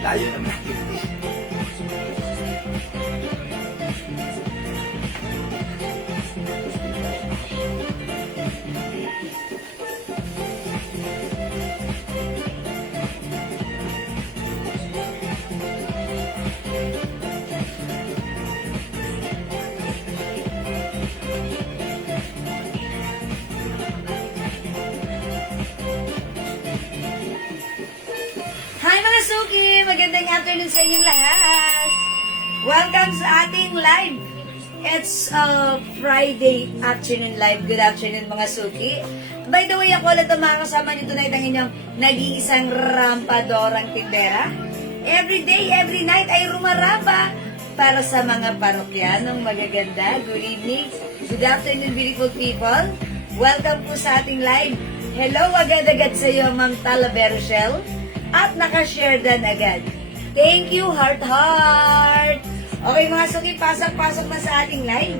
Layo naman. Hi mga Suki! Magandang afternoon sa inyong lahat! Welcome sa ating live! It's Friday afternoon live. Good afternoon mga Suki! By the way, ako ulit ang makakasama niyo tonight ang inyong nag-iisang rampadorang tindera. Every day, every night ay rumarapa para sa mga parokyanong magaganda. Good evening, good afternoon beautiful people. Welcome po sa ating live. Hello agad-agad sa iyo Ma'am Talavera Shell. At nakashare dan agad. Thank you, heart. Okay mga Suki, pasok-pasok na sa ating live.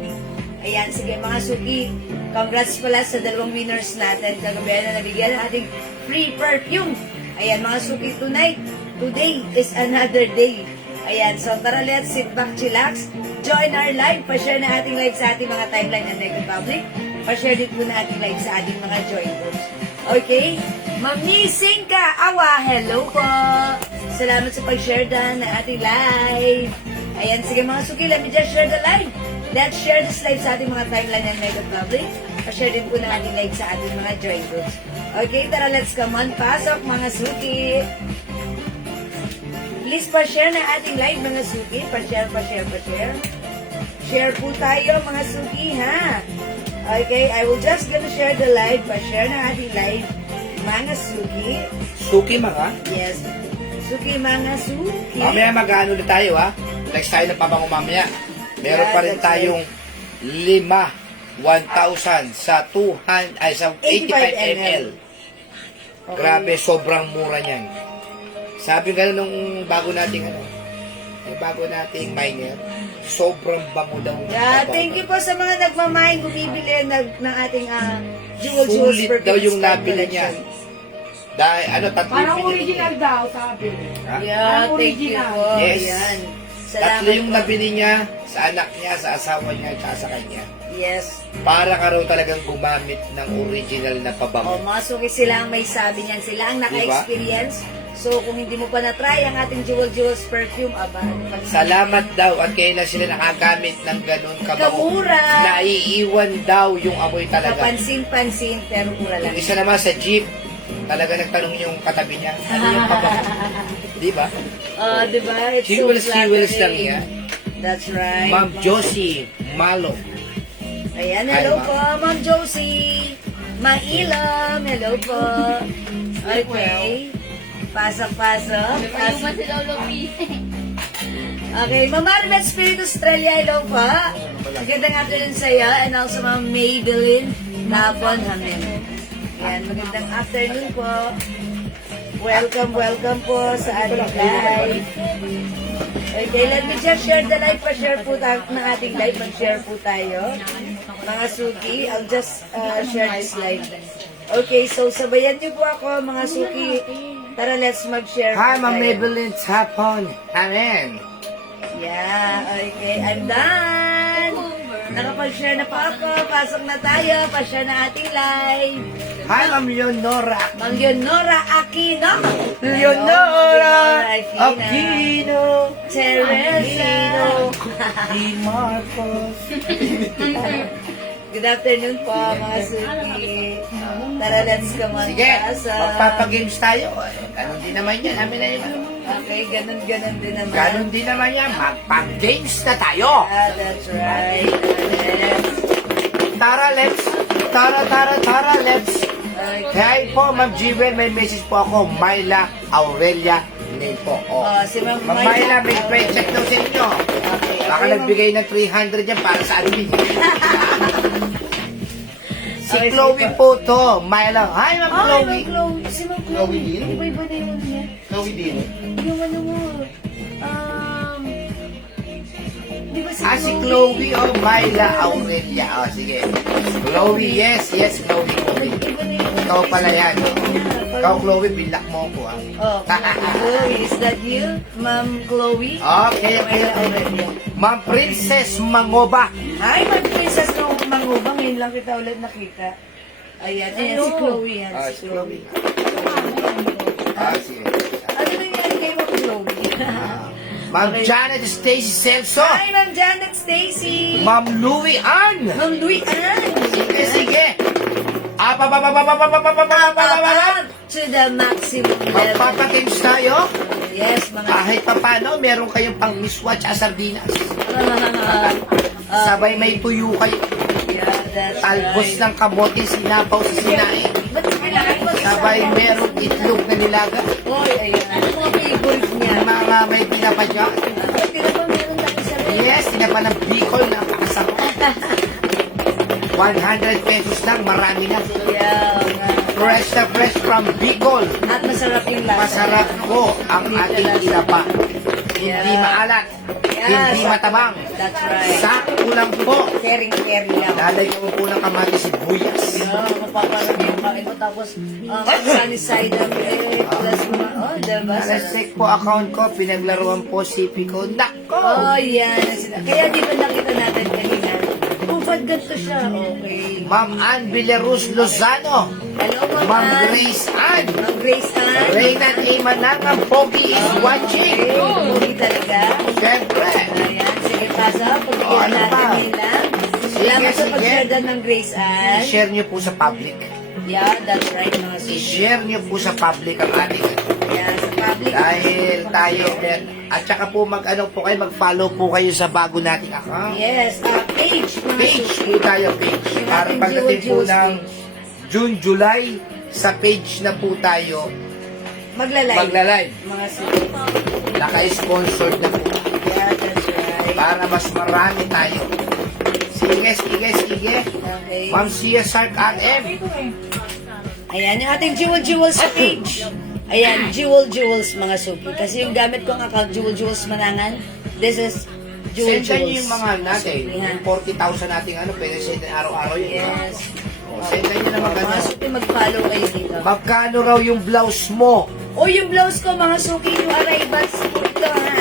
Ayan, sige mga Suki, congrats pala sa dalawang winners natin. Kagabi na nabigyan ng ating free perfume. Ayan mga Suki, today is another day. Ayan, so tara, let's sit back, chillax. Join our live. Pa-share na ating live sa ating mga timeline ng Mega Public. Pa-share din po na ating live sa ating mga join groups. Okay? Mamising ka! Awa! Hello po! Salamat sa pag-share dan ng ating live. Ayan, sige mga Suki, let me just share the live. Let's share this live sa ating mga timeline ng Mega Public. Pa-share din po na ating live sa ating mga join groups. Okay, tara, let's come on. Pasok mga Suki! Please pa-share na ating live mga Suki. Pa-share. Share po tayo mga Suki, ha? Okay, I will just gonna share the live. Pa-share na ating live mga Suki. Suki mga. Yes. Suki mga Suki. Mamaya mag-ano ulit tayo ha. Next tayo na pabango mamaya. Meron Yeah, pa rin that's tayong 1,000 sa 85 ml. Okay. Grabe, sobrang mura niyan. Sabi nga nung bago nating miner, sobrang bango daw. Yeah, thank you po sa mga nagmamahin, bumibili ng ating Jewel Sulit Perfume daw yung Style nabili niya. Collection. Dahil tatlo Parang yung binili original niya. daw, sabi. Ha? Yeah, Parang thank you original. po. Yes. Ayan. Tatlo yung po. nabili niya sa anak niya, sa asawa niya, at sa kanya. Yes. Para ka raw talagang gumamit ng original na O, pabango. mga Suki, sila ang may sabi niyan. Sila ang naka-experience. So, kung hindi mo pa na-try ang ating Jewel's Perfume, aba, Salamat daw at kailan sila nakagamit ng ganun kabango. Kamura. Naiiwan daw yung amoy talaga. Kapansin-pansin, pero mura lang. Yung isa naman sa jeep, talaga nagtanong yung katabi niya, ano yung pabango? Di ba? Diba? It's Jewels so lang flattering. yan. That's right. Ma'am Josie Malo. Ayan, Hi, hello ma'am. po, Ma'am Josie. Mailam, hello po. Okay. Pasok-pasok. Ayuman si Lolo P. Okay, Ma'am Maribel Spirit Australia, hello po. Magandang afternoon sa iyo. And also Ma'am Maybelline Lapon Hamen. Ayan, magandang afternoon po. Welcome po sa ating live. Okay, let me just share the live. Pa-share po tayo ng ating live. Mag-share po tayo. Mga Suki, I'll just share this live. Okay, so sabayan niyo po ako, mga Suki. Tara, let's mag-share Hi, po Ma'am tayo. Maybelline Tapon. Amen. Yeah, okay, I'm done. Nakapag-share na po ako. Pasok na tayo. Pa-share na ating live. Hi, Ma'am Leonora. Ma'am Leonora Aquino. Leonora Aquino. Aquino. Teresa. Di Marcos. Good afternoon po, mga Suki. Tara, let's come on. Sige, Pasok. magpapagames tayo. Ganun din naman yan. Amin na yun. Okay, ganun din naman. Ganun din naman yan. Magpag-games na tayo. Ah, that's right. Yes. Tara, let's. Hey po, Ma'am Jewel, may message po ako. Myla Aurelia name po. Oh. Si Ma'am Ma'am Myla, may credit check daw sa inyo. Okay. Baka nagbigay ng 300 yan para sa admin. Si Okay, Chloe sige po to. Myla. Hi, Ma'am Ay, Chloe. Ma'am Chloe. Si Ma'am Chloe Chloe. din? Iba-iba na yun niya. Chloe din. Yung ano mo. Di ba Si Chloe o Myla Aurelia. Sige. Chloe, yes, Chloe. Iba na yun. Ikaw pala yan. Ikaw, Chloe, bilak mo ko Oh, Chloe, is that you? Ma'am Chloe? Okay. Ma'am Princess Mangoba. Hi, Ma'am Princess Mangubang. Ngayon lang kita ulit nakita. Ayan, si Chloe yan. Si Chloe. Sige. Ano nangyari kay Ma'am Chloe? Ma'am Janet Stacy Celso. Hi, Ma'am Janet Stacy. Ma'am Louie Ann. Ma'am Louie Ann. Sige. To the maximum level. Magpapatins tayo. Yes, mga... Kahit pa paano, meron kayong pang miswatch at sardinas. Sabay may tuyo kayo. Yeah, that's Talbos right. ng kamote, sinapaw sa sinain. Ba't kailangan mo Sabay merong itlog na nilaga. Oy, ayan. Ano mga favorite niya? Mga may tinapa dyan. Ay, tira ba meron tayo sa rin? Yes, tinapa ng Bicol na pakasako. 100 pesos lang, marami na. Yeah, Fresh na fresh from Bicol. at masarap yung lasa. Masarap po ang ating tinapa. Hindi Yeah. maalat, Yes. hindi matabang. That's right. Sakto lang po. Caring lang. Lalagyan mo po ng kamatis sibuyas. Mapaparami yung kain mo. Tapos, sunny side up plus mga, diba? Nalasek po account ko, pinaglaruan po CP ko. Nako! Oh, yan. Kaya di ba nakita natin kanina? Ba't ganito siya? Okay. Ma'am Ann Villaruz Lozano. Hello, Ma'am Ma'am. Grace Ann. Ma'am Grace Ann. Reynan A. Manangang Pogi is watching. Hindi talaga. Siyempre. Ayan, sige, pasa. Oh, Pagbigyan ano natin pa? nila. Sige, Salamat sa sige. pag-share doon ng Grace Ann. I-share niyo po sa public. Yeah, that's right, mga sushi. I-share niyo po sa public ang ating. Ayan, sa public. Dahil tayo, at saka po mag-follow po kayo sa bago nating account. Yes, page, mga Page sushi. po tayo, page. Para ating pagdating po Jewel ng June, July, sa page na po tayo Magla-live. magla-live. Mga sushi. Naka-sponsored na po. Yeah, that's right. Para mas marami tayo. Sige. Okay. Ma'am Sia Sark RM. Ayan, yung ating Jewels sa page. Ayan, Jewels mga suki. Kasi yung gamit kong account, Jewels Manangan. This is Jewels. Sendan niyo yung mga natin. Yeah. Yung 40,000 nating pwede sendan araw-araw yun. Yes. Sendan niyo naman Mga ganun. suki, mag-follow kayo dito. Magkano raw yung blouse mo? O yung blouse ko, mga suki, yung arrivals ito, ha.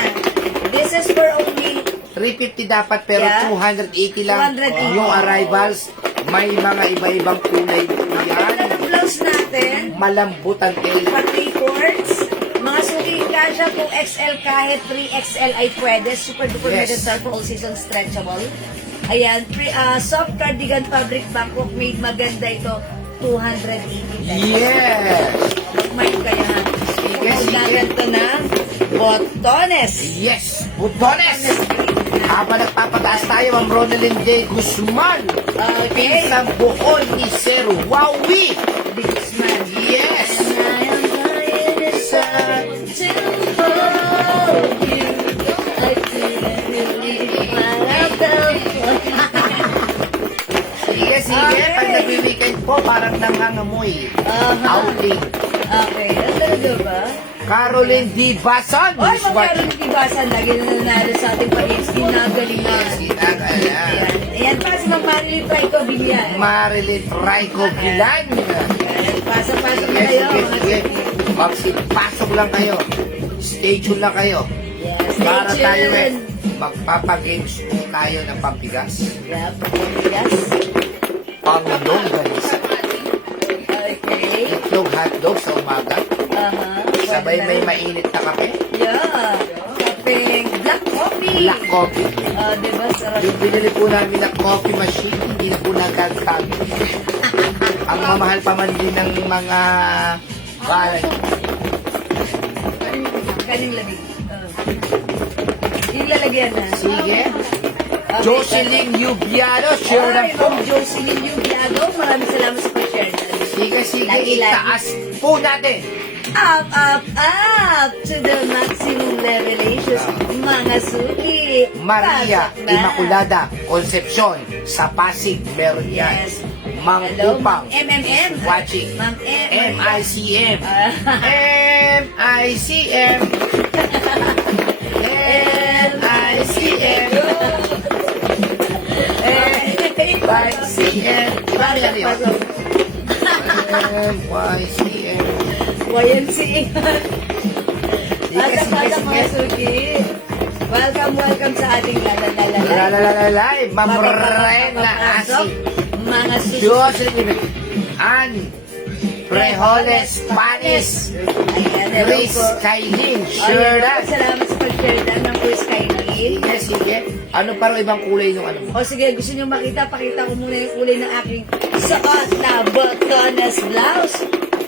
This is for only 350 dapat pero Yeah. 280 lang. 280. Yung arrivals, may mga iba-ibang kulay po Ang yan. ng blouse natin, Malambot ang tail. pa-3/4. Mga suki, kasha kung XL kahit 3XL ay pwede. Super duper Yes. made for all season stretchable. Ayan, soft cardigan fabric Bangkok made maganda ito. 280 pesos. Yes! Mag-mind kayo ha. Sige, Kung sige. ganito na, botones. Yes! Butones! Habang nagpapataas tayo, Ma'am Ronaldin J. Guzman. Okay. Pinsang buon ni Sir Wowie. Big man. Yes! I am trying to decide to hold you. I didn't really wanna tell you. Sige. Okay. Pag nag-weekend po, parang nangangamoy. Outing. Okay, ang talaga ba? Caroline D. Basan. Oy, is what- magkaroon ng ibasan. Lagi na nanalo sa ating pag-XP na galing na. Yes, ginagala. Ayan, ayan pa si Ma'am Marilyn Trico Villan. Marilyn Trico Vilan. Ayan, pasok-pasok Sige, kayo. sige, mga sige. suki. Magsipasok lang kayo. Stay tuned lang kayo. Yes, Para stay tayo tuned. magpapagames po tayo ng pampigas. Yep, yes. Pangulong ganisa. Okay. Itlog hotdog sa umaga. Sabay may mainit na kape. Yeah. Kapeng black coffee. Black coffee. Diba, sarap. Yung binili po namin na coffee machine, hindi na po nagkagtag. Ang mamahal pa man din ng mga bahay. Kaning lamig. Yung lalagyan na. Sige. Jocelyn Yubiano, share na Ay, po. Ma'am Jocelyn Yubiano, maraming salamat sa pag-share na. Sige, Lagi-lagi. itaas po natin. Up, up, up to the maximum revelations, mga suki. Maria Pasok na. Immaculada Concepcion sa Pasig, meron yan. Yes. Mang Hello, Upang MMM. watching. Ma'am M. MICM. Ah. MICM. MICM. MICM. Iba nila yun. MICM. YMCA. Sige, Pasok mga suki. Welcome sa ating lalalala. Lalalala, Ma'am Rena Asi. Mga suki. Jocelyn Ann Prejoles Panis. Ayan, hello Chris po. Kailin. Ayan, Sure that. salamat sa pag-share na ng Chris Kailin. Sige, sige. Ano parang ibang kulay yung ano mo? O sige, gusto nyo makita, pakita ko muna yung kulay ng aking suot na botones blouse.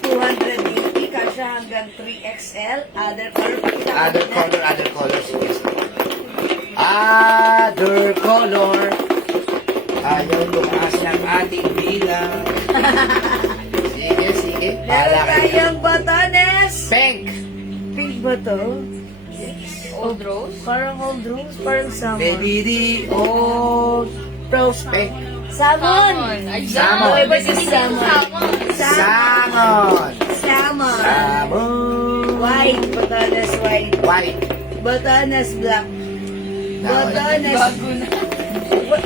280, kasya hanggang 3XL. Other color, pakita ko Other muna. color, other color. Sige, sige. Other color. Ayaw lumaas ng ating bilang. Sige, sige. Meron Pala kayo. tayong botones. Pink. Pink ba to? Old Rose? Parang old rose, parang salmon. Baby the old rose pink. Salmon! Ay, Salmon. Okay ba si salmon? Salmon. Salmon. Salmon. White, botones white. White. Botones black. Nawala. Botones... Bago na.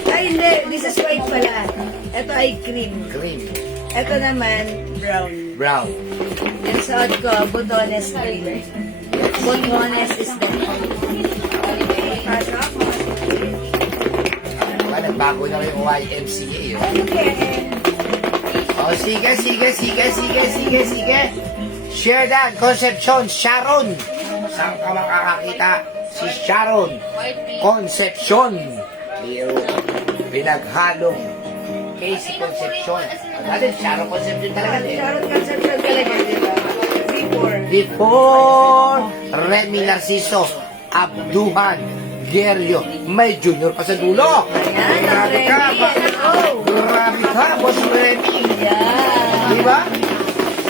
Ay, hindi. This is white pala. Ito ay cream. Green. Ito naman, brown. Brown. Yung suot ko, botones green. Botones is the pasok. Ano ba, nagbago na yung YMCA. Oh. Okay. Oh, sige, sige, sige, sige, sige, sige. Share that, Concepcion, Sharon. Saan ka makakakita? Si Sharon Concepcion. Yung pinaghalong kay si Concepcion. Ano, Sharon Concepcion talaga din. Charot conception talaga, di ba? Before. Before Remy Narciso, Abduhan, Gerio, may junior pa sa dulo. Ayan, Grabe ka, Remy. Oh. grabe ka, Boss Remy. Yeah. Di ba?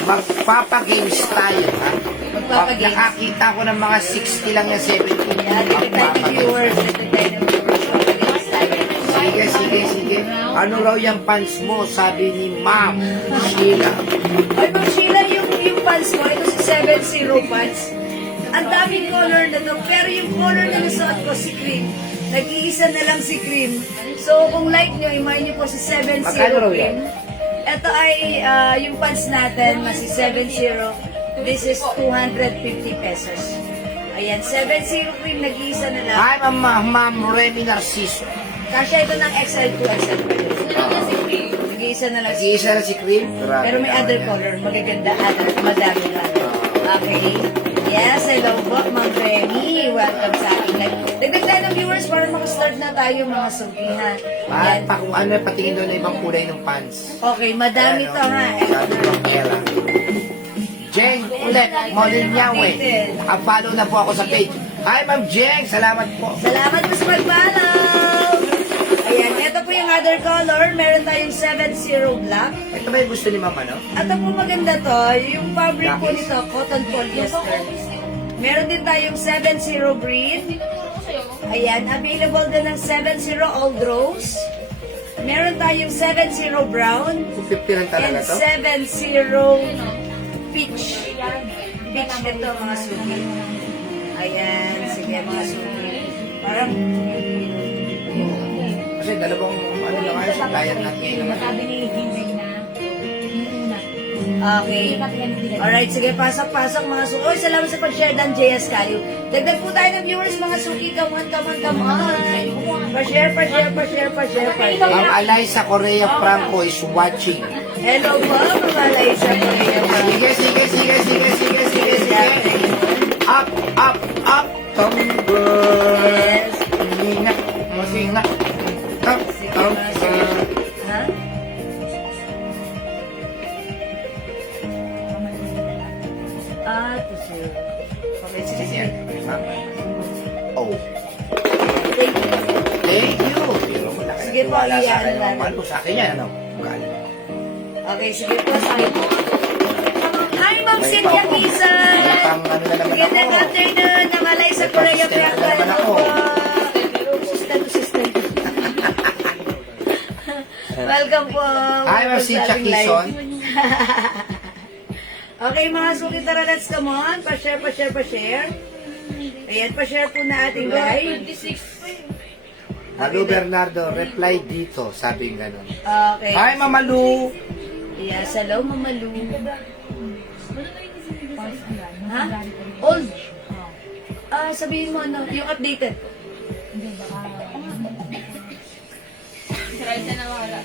Magpapagames tayo, ha? Pag Magpapagames. nakakita ko ng mga 60 lang yan, 70. Yeah, dito tayo ng Magpapagames. viewers. Dito tayo ng viewers. Magpapagames tayo. Sige, sige, sige. Ano raw yung pants mo? Sabi ni Ma'am Sheila. Ay, Ma'am Sheila, yung pants mo, ito si 7-0 pants. Ang daming color na to, pero yung color na nasuot ko, si cream. Nag-iisa na lang si cream. So, kung like nyo, imayin nyo po si 7-0 Magkano raw cream. yan? Ito ay yung pants natin, masi 7-0. This is 250 pesos. Ayan, 7-0 cream, nag-iisa na lang. Hi, Ma'am Remy Narciso. Kasya ito ng XL to XL pa yun. Nag-iisa na lang si Nag-iisa na si Cream. Grabe pero may naman other yan. color, magaganda other, madami na. Okay. Yes, hello po, Ma'am Remy. Welcome sa ating live. Dagdag tayo ng viewers para makastart na tayo mga sugihan. At Yan. pa kung ano, patingin doon na ibang kulay ng pants. Okay, madami Ayan, to oh. nga. Sabi ko, Ella. Jeng ulit, Molin Yawe. Nakafollow na po ako sa page. Hi, Ma'am Jeng. Salamat po. Salamat po sa mag-follow. Ayan, ito po yung other color. Meron tayong 7-0 black. Ito ba yung gusto ni Ma'am, ano? At ang po maganda to, yung fabric po nito, cotton polyester. Meron din tayong 7-0 green. Ayan, available din ng 7-0 old rose. Meron tayong 7-0 brown. 250 lang talaga And to? 7-0 peach. Peach ito mga suki. Ayan, sige mga suki. Parang, Kasi dalawang ano lang ayos, bayan natin. Sabi ni Jinwei na. okay. Alright, sige, pasok-pasok mga suki. Oy, salamat sa pag-share ng JS Calio. Dagdag po tayo ng viewers mga suki. Come on, come on, come on. Pa-share, pa-share, pa-share, pa-share, pa-share. Ma'am Alaysa Correa Franco is watching. Hello po, mamalay sa Korea. Sige, sige, sige, sige, sige, sige, sige. Up, up, up, tumble. Yes. Singa, masinga. Up, up, Ha? Ito siya. Okay, sige, sige. Ma'am. Oh, Thank you. thank you. Mamalu sa akin yan, ano? Galing. Okay, sige po, sige po. Hi, Ma'am Cynthia Kisan! Pang ano na naman Magandang ako. afternoon, nakalay sa Korea Assistant na naman Piakal ako. po. Assistant. Welcome po. Hi, Ma'am Cynthia Kison. Okay, mga suki, tara, let's come on. Pa-share. Ayan, pa-share po na ating live. 26. Malu Bernardo, reply dito, sabi nga nun. Okay. Hi, Mamalu! Yes, hello, Mamalu. Ha? Old. Sabihin mo, ano, yung updated. Si Raisa na wala.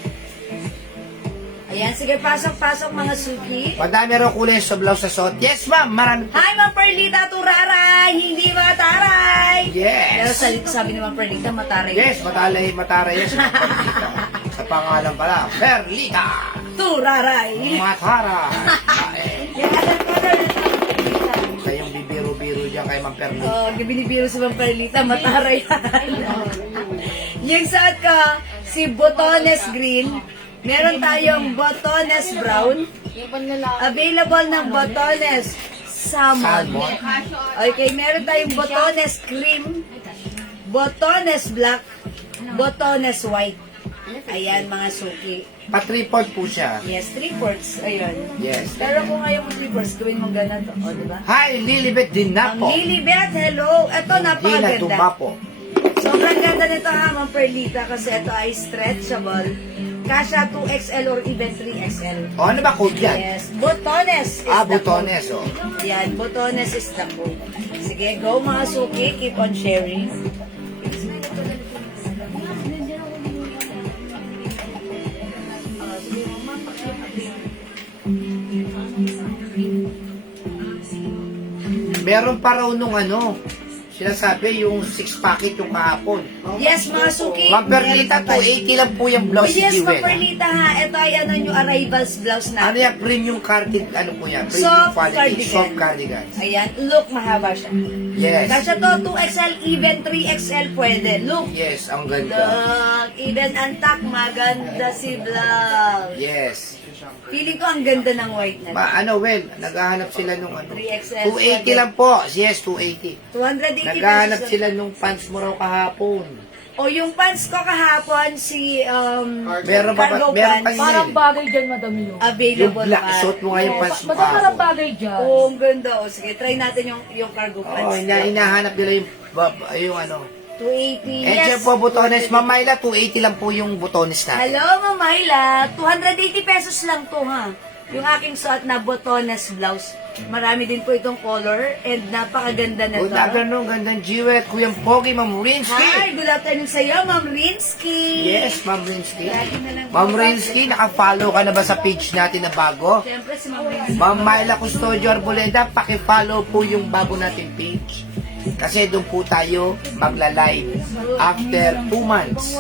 Ayan, sige, pasok mga suki. Madami raw kulay sa blouse sa suot. Yes, ma'am, marami. Hi, Ma'am Perlita, turaray! Hindi mataray! Pero Yes! sabi ni Ma'am Perlita, mataray. Yes, mataray yes. Sa pangalan pala, Perlita! Turaray! Matara! Yan, alam ko na rin. Kayong bibiro-biro dyan kay Ma'am Perlita. Oh, binibiro si Ma'am Perlita, mataray yan. Yung suot ko, si Botones Green. Meron tayong Botones Brown. Yung panlalaki. Available ng Botones Salmon. Salmon. Okay, meron tayong Botones Cream, Botones Black, Botones White. Ayan, mga suki. Pa-3-4 po siya. Yes, 3/4. Ayun. Yes. Pero kung ayaw mo 3/4, gawin mong ganun to. O, diba? Hi, Lilibet Ang Dinapo. Lilibet, hello. Ito, Dina napakaganda. Tumapo. Sobrang ganda nito ha, Ma'am Perlita, kasi ito ay stretchable. Kasha 2XL or even 3XL. O, ano ba code yan? Yes, Botones is the Botones, code. oh. Yan, Botones is the code. Sige, go mga suki, keep on sharing. Meron pa raw nung ano, sinasabi yung 6 packet yung kahapon. Yes, mga suki. Ma'am Perlita, meron pa. 280 lang po yung Oh, blouse si yes, Ma'am Jewel. Perlita ha. Ito ay ano yung arrivals blouse Ano natin. yan, premium cardigan, ano po yan? Premium Soft quality, cardigan. soft cardigan. Ayan, look, mahaba siya. Yes. Kasha to, 2XL, even 3XL pwede. Look, Yes, ang ganda. look, even antak, maganda si Blanc. Yes. Feeling ko ang ganda ng white na. Naghahanap sila nung ano. 3XL. 280 lang po. Yes, 280. 280 Naghahanap pesos. sila nung pants mo raw kahapon. O yung pants ko kahapon, si Meron pa ba? cargo Meron pa pants, yun. Parang bagay dyan, Madam Yu. Yung available black, pa. suot mo nga yung pants mo Madam, parang kahapon. bagay dyan. Oo, ang ganda. O sige, try natin yung cargo Oo, pants. hinahanap nila yung ano. 280. Eh, yes. po, butones. Ma'am Myla, 280 lang po yung butones natin. Hello, Ma'am Myla. 280 pesos lang to, ha? Yung aking suot na botones blouse. Marami din po itong color and napakaganda na Good to. afternoon, gandang Jewel. Kuyang Pogi, Ma'am Rinsky. Hi, good afternoon sa iyo, Ma'am Rinsky. Yes, Ma'am Rinsky. Lagi na lang Ma'am po. Rinsky, naka-follow ka na ba sa page natin na bago? Siyempre si Ma'am Rinsky. Ma'am Myla Custodio Arboleda, paki-follow po yung bago nating page. Kasi doon po tayo magla-live after 2 months.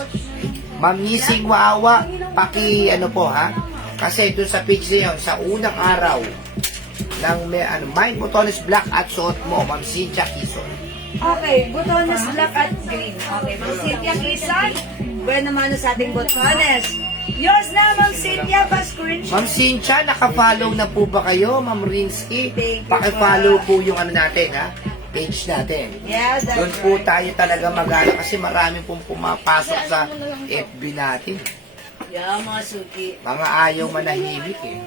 Ma'am Nising Waawa, ano po ha? Kasi doon sa page na yun, sa unang araw ng may botones black at suot mo, Ma'am Cynthia Kison. Okay, botones black at green. Okay, Ma'am Cynthia Kisan. Bueno naman sa ating botones. Yours na, Ma'am Cynthia, pa-screenshot. Ma'am Cynthia, naka-follow na po ba kayo, Ma'am Rinsky? Thank you Paki-follow po yung ano natin ha, page natin. Yeah, that's Doon po right. tayo talaga mag-ano kasi marami pong pumapasok sa FB natin. Yeah, mga suki. Mga ayaw manahimik eh.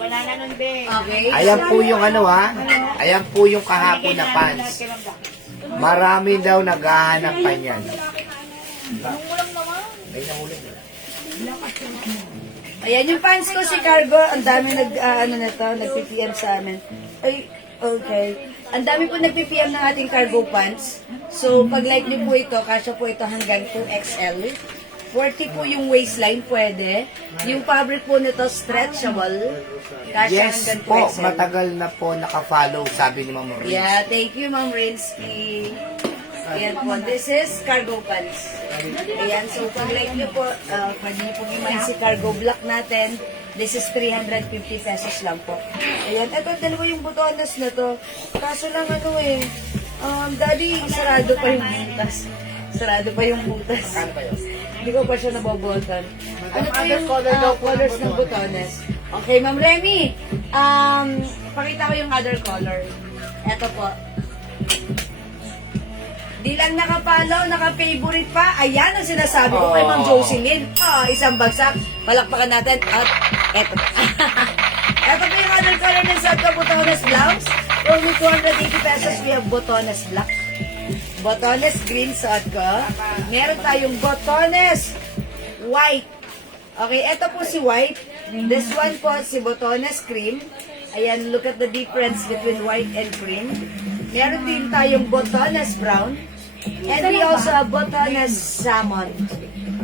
Wala na nun, be. Okay. Ayan po yung ano ha. Ayan po yung kahapon na pants. Marami daw naghahanap pa niyan. May nahuli na. Ayan, yung pants ko si Cargo, ang dami nag-PPM sa amin. Ay, okay. Ang dami po nag-PPM ng ating cargo pants. So, pag like niyo po ito, kasya po ito hanggang 2XL. 40 po yung waistline, pwede. Yung fabric po nito, stretchable. Kasya Yes hanggang po, 2XL. matagal na po naka-follow, sabi ni Ma'am Riz. Yeah, thank you, Ma'am Rinsky. Ayan po, this is cargo pants. Ayan, so pag like nyo po, pwede nyo po imahin si cargo black natin. This is 350 pesos lang po. Ayan, eto, dalawa yung butones na to. Kaso lang Daddy, sarado pa yung butas. Sarado pa yung butas. Kano ba yun? Hindi ko pa siya naboboltan. Ano po yung color daw po colors ng ng butones? Okay, Ma'am Remy. Pakita ko yung other color. Ito po. Di lang nakapalaw, naka-favorite pa. Ayan ang sinasabi ko kay Ma'am Jocelyn. Isang bagsak. Palakpakan natin. At eto. Eto po yung other color ng Sadka Botones Blouse. Only 280 pesos. We have Botones Black. Botones Green Sadka. Meron tayong Botones White. Okay, eto po si White. This one po si Botones Cream. Ayan, look at the difference between white and cream. Meron din tayong Botones Brown. And we also have Botones Salmon.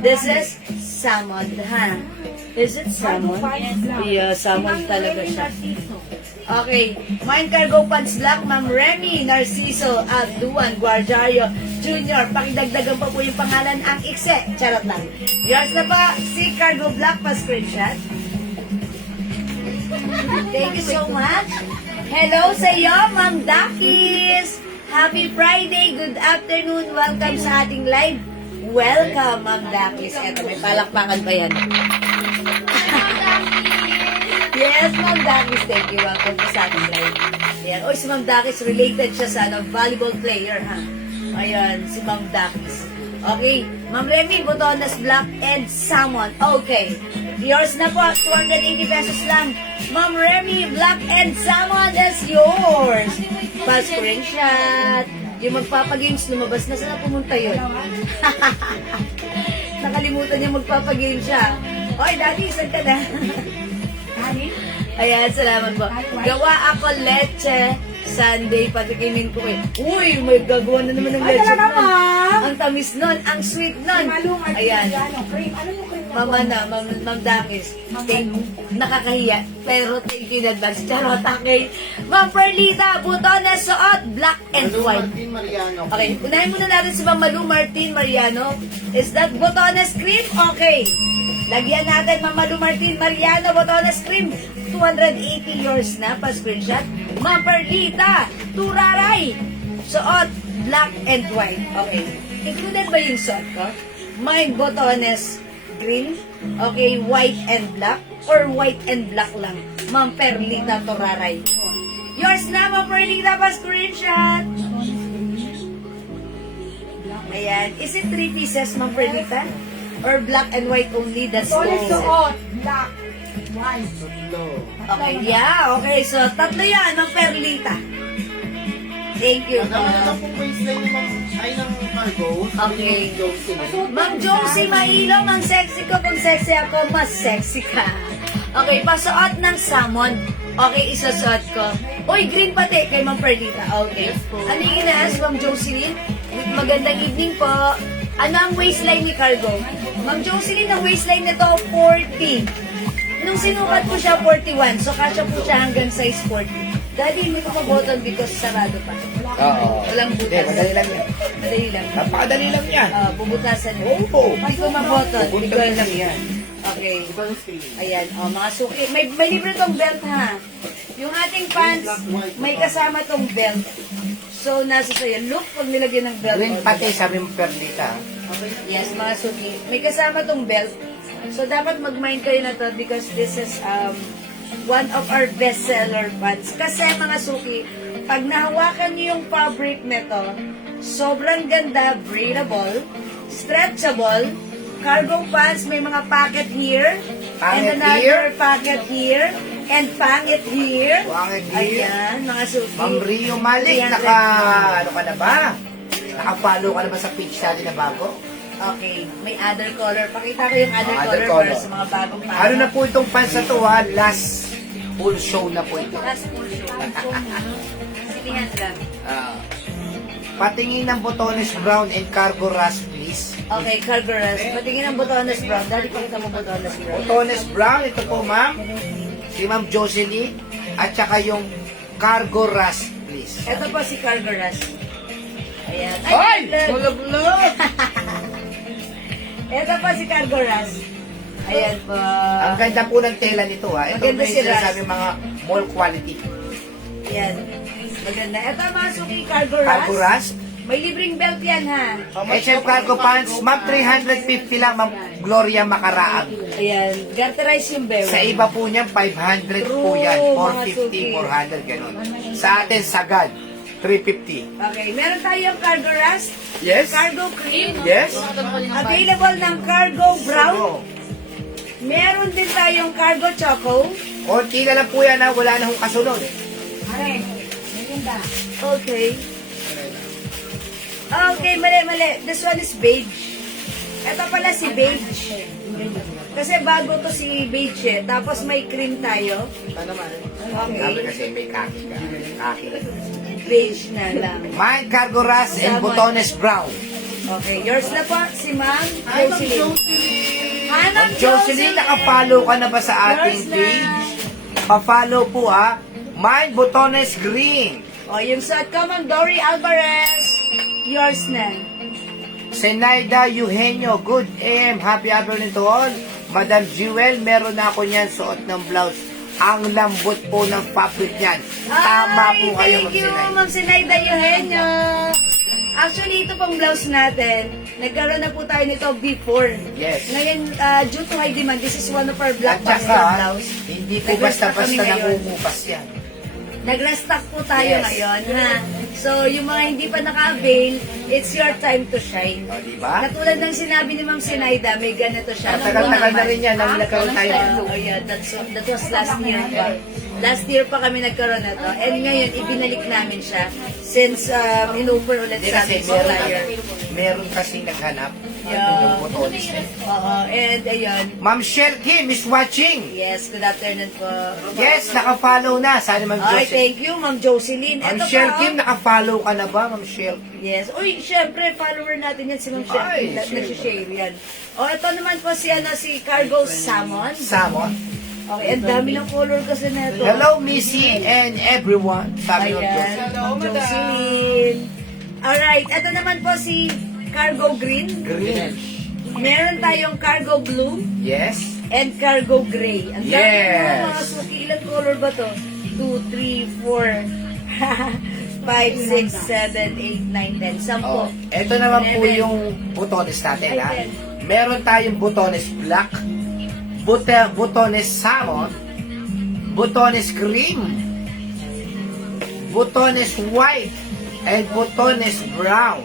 This is salmon, ha? Is it salmon? Yeah, salmon talaga siya. Okay, Mine Cargo Pants Black, Ma'am Remy, Narciso, Abduan, Guardiario, Junior. Pakidagdagan pa po yung pangalan, ang ikse. Charot lang. Yours na pa, si Cargo Black, pa-screenshot. Thank you so much. Hello sa iyo, Ma'am Dakis. Happy Friday. Good afternoon. Welcome sa ating live. Welcome, Ma'am Dakis. Eto, may palakpakan pa yan. Yes, Ma'am Dakis. Thank you. Welcome po sa ating live. Ayan. Oy, si Ma'am Dakis, related siya sa volleyball player, ha? Ayan, si Ma'am Dakis. Okay. Ma'am Remy, Botones Black and Salmon. Okay. Yours na po, 280 pesos lang. Ma'am Remy, Black and Salmon, that's yours. Pa-screenshot. Yung magpapagames, lumabas na. Saan na pumunta yun? Nakalimutan niya magpapagames siya. Oy, Daddy, saan ka na? Ayan, salamat po. Gawa ako leche Sunday, patikimin ko eh. Uy, may gagawa na naman ng leche nun. Ang tamis nun, ang sweet nun. Ayan. Mama na, Ma'am Dakis. Nakakahiya. Pero thank you in advance. Charot, okay. Ma'am Perlita, Botones suot, black and white. Okay, unahin muna natin si Ma'am Malu Martin Mariano. Is that Botones cream? Okay. Lagyan natin Ma'am Malu Martin Mariano, Botones cream. 280 yours na, pa-screenshot. Ma'am Perlita, Turaray. Suot, black and white. Okay. Included ba yung suot ko? Mine Botones green, okay, white and black, or white and black lang. Ma'am Perlita Turaray. Yours na, Ma'am Perlita, pa-screenshot. Ayan. Is it 3 pieces, Ma'am Perlita? Or black and white only? That's all. Black. White. Okay, yeah. Okay, so tatlo yan, Ma'am Perlita. Thank you. Okay. Ma'am Josie Mailo, Ma'am sexy ko. Kung sexy ako, mas sexy ka. Okay, pasuot ng salmon. Okay, isusuot ko. Uy, green pati kay Ma'am Perlita. Okay. Ano yung inaas, Ma'am Jocelyn? Magandang evening po. Ano ang waistline ni Cargo? Ma'am Jocelyn, ang waistline nito, 40. Nung sinukat ko siya, 41. So, kasya po siya hanggang size 40. Daddy, hindi ko mabotol because sarado pa. Oo. Walang butas. Hindi, madali lang yan. Madali lang. Napakadali lang yan. Bubutasan mo. Oo. Hindi ko mabotol. Bubutasan lang yan. Okay. Ayan, mga suki. May libre tong belt, ha? Yung ating pants, may kasama tong belt. So, nasa sa'yo. Look, pag nilagyan ng belt. Green pati, sabi mo Perlita. Yes, mga suki. May kasama tong belt. So, dapat mag-mind kayo na to because this is one of our best-seller pants. Kasi, mga suki, pag nahawakan niyo yung fabric nito, sobrang ganda, breathable, stretchable, cargo pants, may mga pocket here, Pocket and another here. pocket here, and pangit here. Pangit here. Ayan, mga suki. Ma'am Rio Malik, Ayan, ano ka na ba? Naka-follow ka na ba sa page natin na bago? Okay, may other color. Pakita ko yung other Other color color. para sa mga bagong pants. Ano na po itong pants na to ha? Last full show na po ito. Last full show. Sinihan lang. Patingin ng botones brown and cargo rush, please. Okay, cargo rush. Patingin ang botones brown. Dali pakita mo botones brown. Botones brown, ito po ma'am. Si Ma'am Jocelyn. At saka yung cargo rush, please. Ito po si cargo rush. Ayan. Ay! Ay! Bulog-bulog! Ito po si cargo rush. Ayan po. Ang ganda po ng tela nito ha. Ito Maganda po si yung Rush. sinasabi mga mall quality. Ayan. Maganda. Ito mga suki cargo rush. Cargo rush. May libreng belt yan, ha? HM Cargo Pants, ma'am, 350 lang, ma'am Gloria Macaraag. Ayan, garterize yung bewa. Sa iba po niyan, 500 po True, yan. mga suki. 450, 400, ganun. Sa atin, sagad, 350. Okay, meron tayong cargo rust, Yes? cargo cream, Yes? available ng cargo brown, So, meron din tayong cargo choco. konti na lang po yan, ha? Wala na hong kasunod. Are, maganda. Okay. Okay, mali. This one is beige. Ito pala si beige. Kasi bago to si beige eh. Tapos may cream tayo. Sabi Okay. kasi may kaki ka. Kaki. Beige na lang. Mine, Cargo Ras, and Botones Brown. Okay, yours na po si Ma'am Jocelyn. Hi, Ma'am Jocelyn, nakafollow ka na ba sa ating Yours na. page? Pa-follow po, ha? Mine, Botones Green. O, yung suot ko, Ma'am Dory Alvarez. Yours na. Senaida Eugenio, good AM, happy afternoon to all. Madam Jewel, meron na ako niyan, suot ng blouse. Ang lambot po ng fabric niyan. Tama Ay, po kayo, thank you, Senaida. Ma'am Sinaida Eugenio. Actually, ito pong blouse natin, nagkaroon na po tayo nito before. Yes. Ngayon, due to high demand, this is one of our At black saka, pastel blouse. hindi po Nag-restock basta-basta kami ngayon. namumukas yan. Nag-restock po tayo Yes. ngayon, ha? So, yung mga hindi pa naka-avail, it's your time to shine. O, diba? Katulad ng sinabi ni Ma'am Sinaida, may ganito siya. Tagal-tagal na rin yan, nang nagkaroon tayo. Oh, yeah, that was last year pa. Last year pa kami nagkaroon na to. And ngayon, ibinalik namin siya since in-offer ulit Hindi sa kasi ating meron, supplier. meron kasi naghanap. Yeah. Yung botones eh. Oo, and ayun. Ma'am Shell Kim is watching. Yes, good afternoon po. Yes, naka-follow na. Sana Ma'am Ay, Jocelyn. thank you, Ma'am Jocelyn. Ma'am Ito Shell pa, Kim, naka-follow ka na ba, Ma'am Shell? Yes. Uy, syempre, follower natin yan si Ma'am Shell. Ay, Nag-share yan. O, ito naman po si, si Cargo Salmon. Samon. Okay, ang dami ng color kasi na ito. Hello, Missy and everyone. Sabi ng Ayan. Jocelyn. Jocelyn. Alright, ito naman po si Cargo Green. Green. Meron tayong Cargo Blue Yes. and Cargo Gray. Ang dami Yes. mga suki. Ilang color ba to? 2, 3, 4, 5, 6, 7, 8, 9, 10. 10. Oh, ito naman po 11. yung butones natin, ha? Ay, Meron tayong butones black, butones salmon, butones cream, butones white, and butones brown,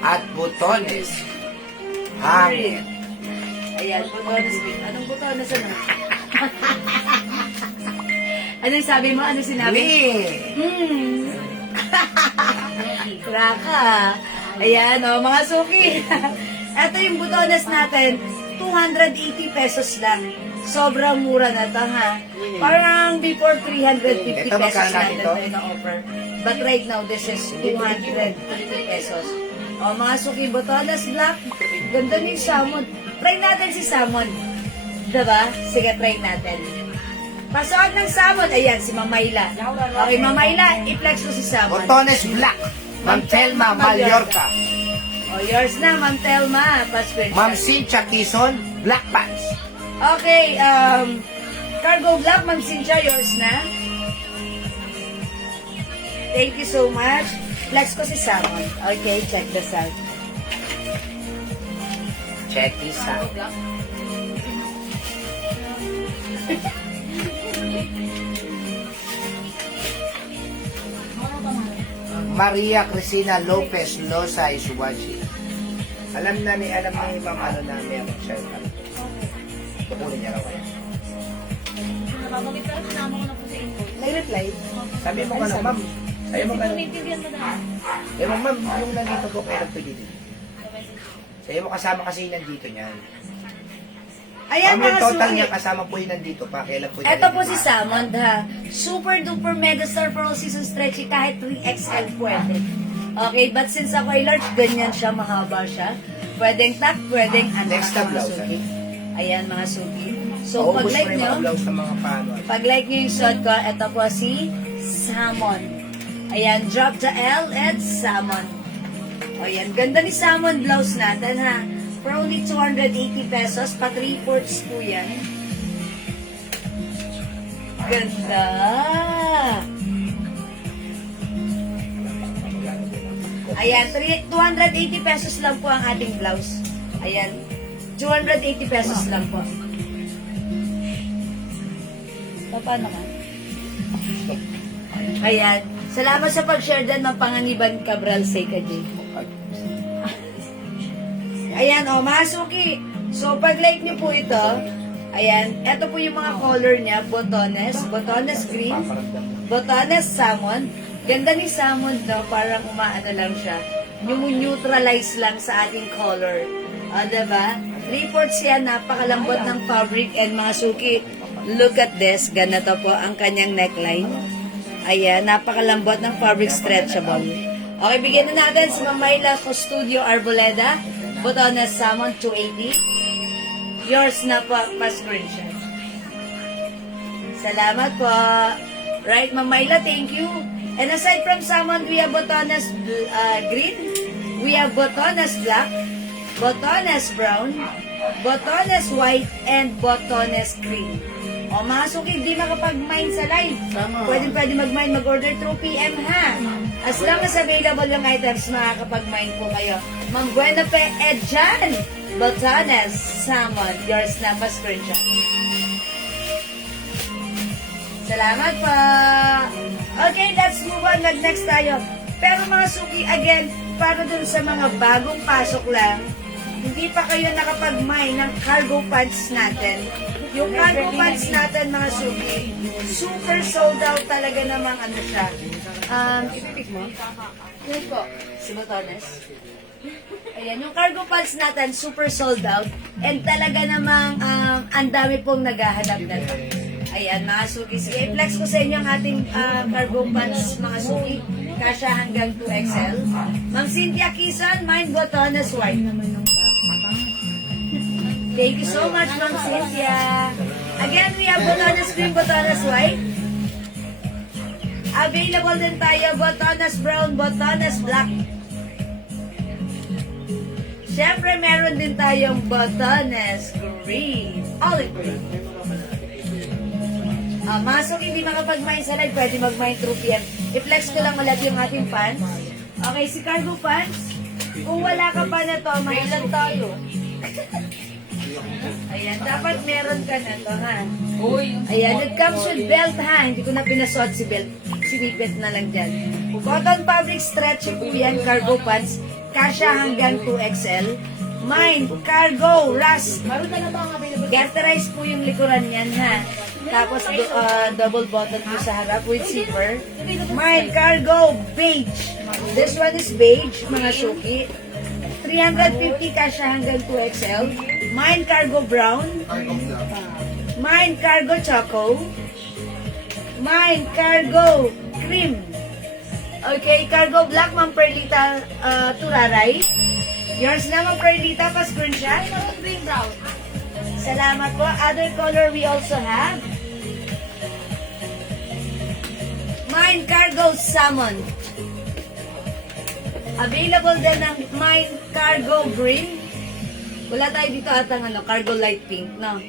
at butones hangin. Ayan, butones green. Anong butones ano? Anong sabi mo? Ano sinabi? Green. Kraka. Ayan, o, mga suki. Ito yung butones natin, 280 pesos lang. Sobrang mura na to, ha? Parang before 350 Ito, pesos magkano lang natin na to? tayo na-offer. But right now, this is 230 pesos. O, mga suki, butones black. Ganda ni salmon. Try natin si salmon. Diba? Sige, try natin. Pasuot ng salmon. Ayan, si Mamayla. Okay, Mamayla, i-flex mo si salmon. Butones black, Ma'am Telma Mallorca, O, yours na, Ma'am Telma. Passport. Ma'am Cynthia Quezon, black pants. Okay, Cargo Black, Ma'am Cynthia, yours na. Thank you so much. Flex ko si salmon. Okay, check this out. Check this out. Maria Cristina Lopez Losa is watching. Alam ni Ma'am ano na meron siya. Kukunin niya raw yan. Nag-reply? Sabi mo ka na, Ma'am. Sabi mo ka na. Naintindihan mo na. Eh, Ma'am, yung nandito po, kaya nagpwede din. Sabi mo kasama kasi yung nandito niyan. Ayan, Ma'am, yung mga total suki. niya kasama po yung nandito pa. Kailan po Ito po si Salmon, ha? Super duper mega star for all season stretchy, kahit 3XL pwede. Okay, but since ako ay large, ganyan siya, mahaba siya. Pwedeng top, pwedeng Next mga na blouse, suki. Ayan, mga suki. So, Ubus pag mo like yung nyo, mga blouse ng mga paano. pag like nyo yung shot ko, ito po si Salmon. Ayan, drop the L and Salmon. O yan, ganda ni Salmon blouse natin, ha? For only 280 pesos, pa 3/4 po yan. Ganda! Ayan, 280 pesos lang po ang ating blouse. Ayan, 280 pesos lang po. Paano ka? Ayan. Salamat sa pag-share din ng Panganiban Cabral Seca J. Ayan, o, mga suki. So, pag-like niyo po ito, ayan, ito po yung mga color niya, botones, botones green, botones salmon. Ganda ni salmon, no? Parang umaano lang siya. Yung neutralize lang sa ating color. O, diba? 3/4 yan, napakalambot ng fabric and mga suki. Look at this. Ganito po ang kanyang neckline. Ayan, napakalambot ng fabric stretchable. Okay, bigyan na natin si Mamayla Studio Arboleda. Botones salmon, 280. Yours na po, pa-screenshot. Salamat po. Right, Mamayla, thank you. And aside from salmon, we have botones green, we have botones black, botones brown, botones white, and botones green. O mga suki, di makapag-mine sa live. Pwede mag-mine, mag-order through PM ha. As long as available yung items, makakapag-mine po kayo. Ma'am Buena Pe Edjan, botones, salmon, yours na pa screenshot. Salamat po. Okay, let's move on. Next tayo. Pero mga suki, again, para dun sa mga bagong pasok lang, hindi pa kayo nakapag-mine ng cargo pants natin. Yung cargo pants natin, mga suki, super sold out talaga namang ano siya. Ipipik mo? Yun po, si Botones. Ayan, yung cargo pants natin, super sold out. And talaga namang ang dami pong naghahanap na ito. Ayan, mga suki. Sige, i-flex ko sa inyo ang ating cargo pants, mga suki. Kasya hanggang 2XL. Ma'am Cynthia Kison, mine Botones white. Thank you so much, Ma'am Cynthia. Again, we have botones green, botones white. Available din tayo, botones brown, botones black. Siyempre, meron din tayong botones green, olive green. Masok, hindi makapag-mine sa live, pwede mag-mine through PM. I-flex ko lang ulit yung ating pants. Okay, si cargo pants. Kung wala ka pa na to, mailan tayo. Ayan, dapat meron ka na to, ha? Ayan, it comes with belt, ha? Hindi ko na pinasuot si belt. Sinipit na lang dyan. Cotton fabric stretch po yan, cargo pants. Kasya hanggang 2XL. Mine, cargo, rust. Garterize po yung likuran yan, ha? Tapos, double button po sa harap with zipper. Mine, cargo, beige. This one is beige, mga suki. 350 kasya hanggang 2XL. Mine cargo brown. Mine cargo choco. Mine cargo cream. Okay, cargo black, Ma'am Perlita Turaray. Yours na, Ma'am Perlita, pa-screenshot. Brown. Salamat po. Other color we also have. Mine cargo salmon. Available din ng Mine Cargo Green. Wala tayo dito atang Cargo Light Pink, no?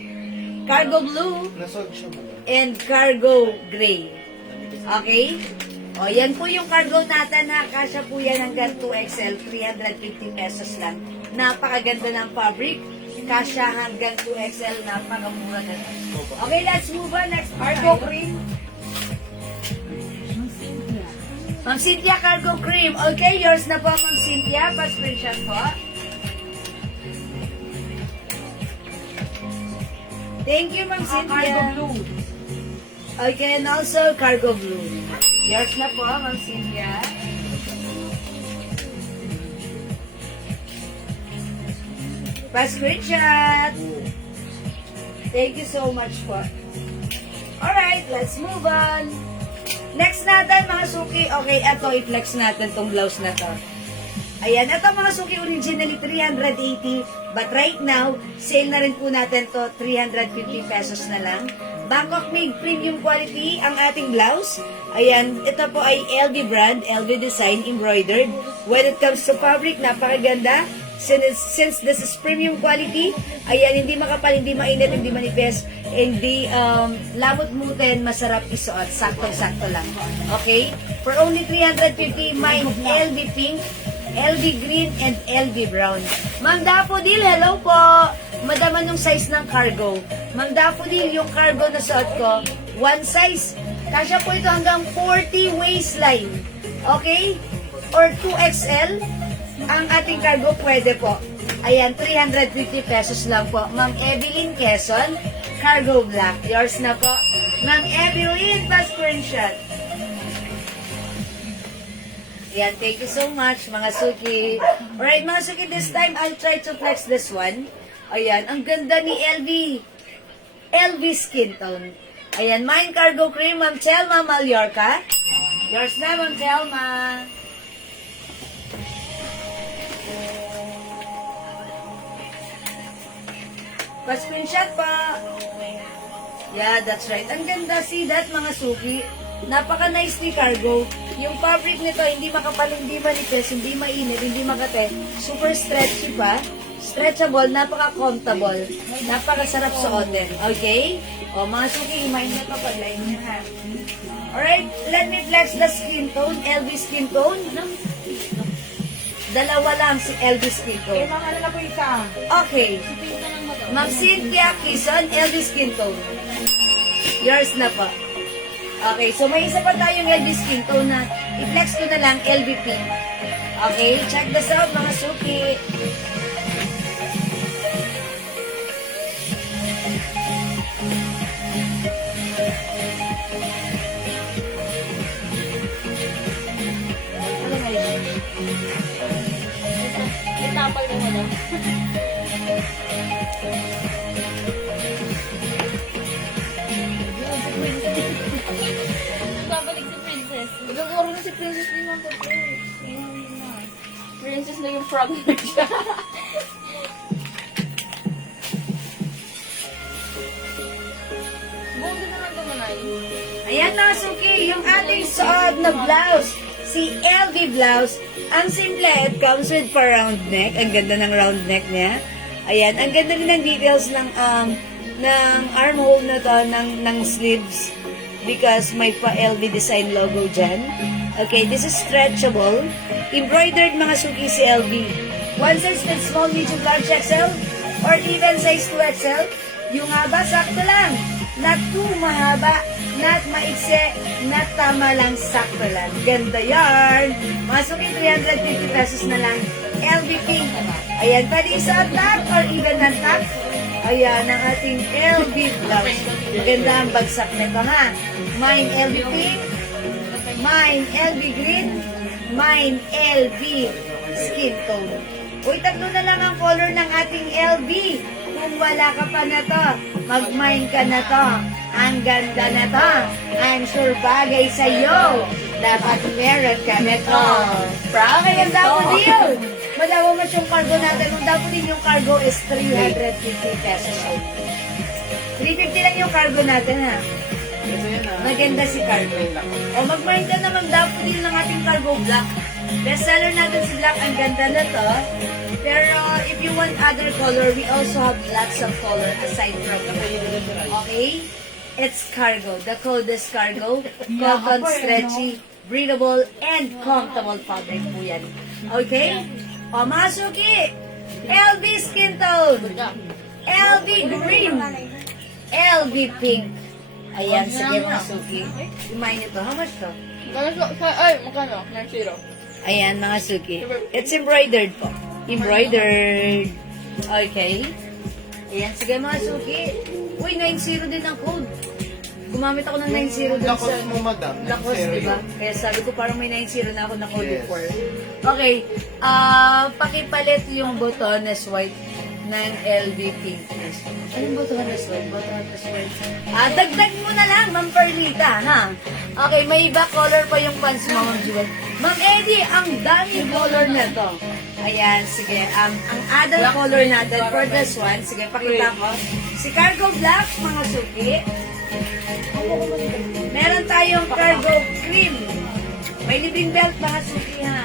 Cargo Blue and Cargo Gray. Okay? O, yan po yung cargo natin, ha? Kasya po yan hanggang 2XL, 350 pesos lang. Napakaganda ng fabric. Kasya hanggang 2XL, napakamura na. Okay, let's move on. Next, Cargo Cream. Ma'am Cynthia, cargo cream. Okay, yours na po, Ma'am Cynthia. Pa-screenshot po. Thank you, Ma'am Cynthia. Cargo blue. Okay, and also cargo blue. Yours na po, Ma'am Cynthia. Pa-screenshot. Thank you so much po. Alright, let's move on. Next natin, mga suki. Okay, eto, i-flex natin tong blouse na to. Ayan, eto mga suki, originally 380. But right now, sale na rin po natin to, 350 pesos na lang. Bangkok made premium quality ang ating blouse. Ayan, ito po ay LV brand, LV design, embroidered. When it comes to fabric, napakaganda. Since this is premium quality, ayan, hindi makapal, hindi mainit, hindi manipis, hindi lamot-mutin, masarap isuot. Sakto-sakto lang. Okay? For only 350, my LV pink, LV green, and LV brown. Ma'am Daffodil, hello po. Madam, anong size ng cargo? Ma'am Daffodil, yung cargo na suot ko, one size. Kasya po ito hanggang 40 waistline. Okay? Or 2XL. Ang ating cargo pwede po. Ayan, 350 pesos lang po. Ma'am Evelyn Quezon, cargo black. Yours na po. Ma'am Evelyn, pa-screenshot. Ayan, thank you so much, mga Suki. Alright, mga Suki, this time, I'll try to flex this one. Ayan, ang ganda ni LV. LV skin tone. Ayan, mine cargo cream, Ma'am Chelma Mallorca. Yours na, Ma'am Chelma. Pa-screenshot pa. Yeah, that's right. Ang ganda, see that, mga Suki? Napaka-nice ni cargo. Yung fabric nito, hindi makapal, hindi manipis, hindi mainit, hindi makate. Super stretchy pa. Stretchable, napaka-comfortable. Napakasarap suotin. Okay? O, mga Suki, imayin na ito pag line niya, ha? Alright, let me flex the skin tone. LV skin tone. Dalawa lang si LV skin Eh, tone. mga na po isa. Okay. Ma'am Cynthia Quezon, LV skin tone. Yours na po. Okay, so may isa pa tayong LV skin tone na i-flex ko na lang LV pink. Okay, check this out, mga Suki. Ano nga yun? Itapal mo na. Babalik si Princess. Nag-oro na si Princess ni Ma'am Patrick. Princess na yung frog na siya. Buong na lang tumanay. Ayan na, Suki, yung ating suot na blouse. Si LV blouse. Ang simple, it comes with pa round neck. Ang ganda ng round neck niya. Ayan, ang ganda rin ng details ng armhole na to, ng sleeves. Because may pa LV design logo dyan. Okay, this is stretchable. Embroidered, mga Suki, si LV. One size fit small, medium, large XL, or even size 2XL. Yung haba, sakto lang. Not too mahaba, not maikse, not tama lang, sakto lang. Ganda yarn. Mga Suki, 350 pesos na lang. LV pink. Ayan, pwede isuot top or even non-top. Ayan, ang ating LV blouse. Maganda ang bagsak nito, ha? Mine LV pink, mine LV green, mine LV skin tone. Uy, tatlo na lang ang color ng ating LV. Kung wala ka pa na to, mag-mine ka na to. Ang ganda na to. I'm sure bagay sa'yo. Dapat meron ka nito. Proud Okay, ang Daffodil. Malawa mo yung cargo natin. Ang Daffodil yung cargo is 350 pesos only. 350 lang yung cargo natin, ha? Maganda si cargo. O, mag-mine ka naman Daffodil ng ating cargo black. Bestseller natin si black. Ang ganda na to. Pero if you want other color, we also have lots of color aside from okay? It's cargo. The code is cargo. Cotton, stretchy, breathable, and comfortable fabric po yan. Okay? O, mga Suki, LV skin tone, LV green, LV pink. Ayan, sige mga Suki. Kumain ito. How much to? Ay, magkano? 9-0. Ayan, mga Suki. It's embroidered po. Embroidered. Okay. Ayan, sige mga Suki. Uy, 9-0 din ang code. Gumamit ako ng 9-0 din Lakos sa... mo, madam. Lakos, 9-0 diba? yun. Kaya sabi ko parang may 9-0 na ako na code Yes. before. Okay. Pakipalit yung botones white ng LV pink. Anong botones white? Botones white. Dagdag mo na lang, Ma'am Perlita, ha? Okay, may iba color pa yung pants mo, Ma'am Jewel. Ma'am Eddie, ang daming color na to. Ayan, sige. Ang other color natin for this one, sige, pakita ko. Si Cargo Black, mga Suki. Meron tayong Cargo Cream. May libreng belt, mga Suki, ha?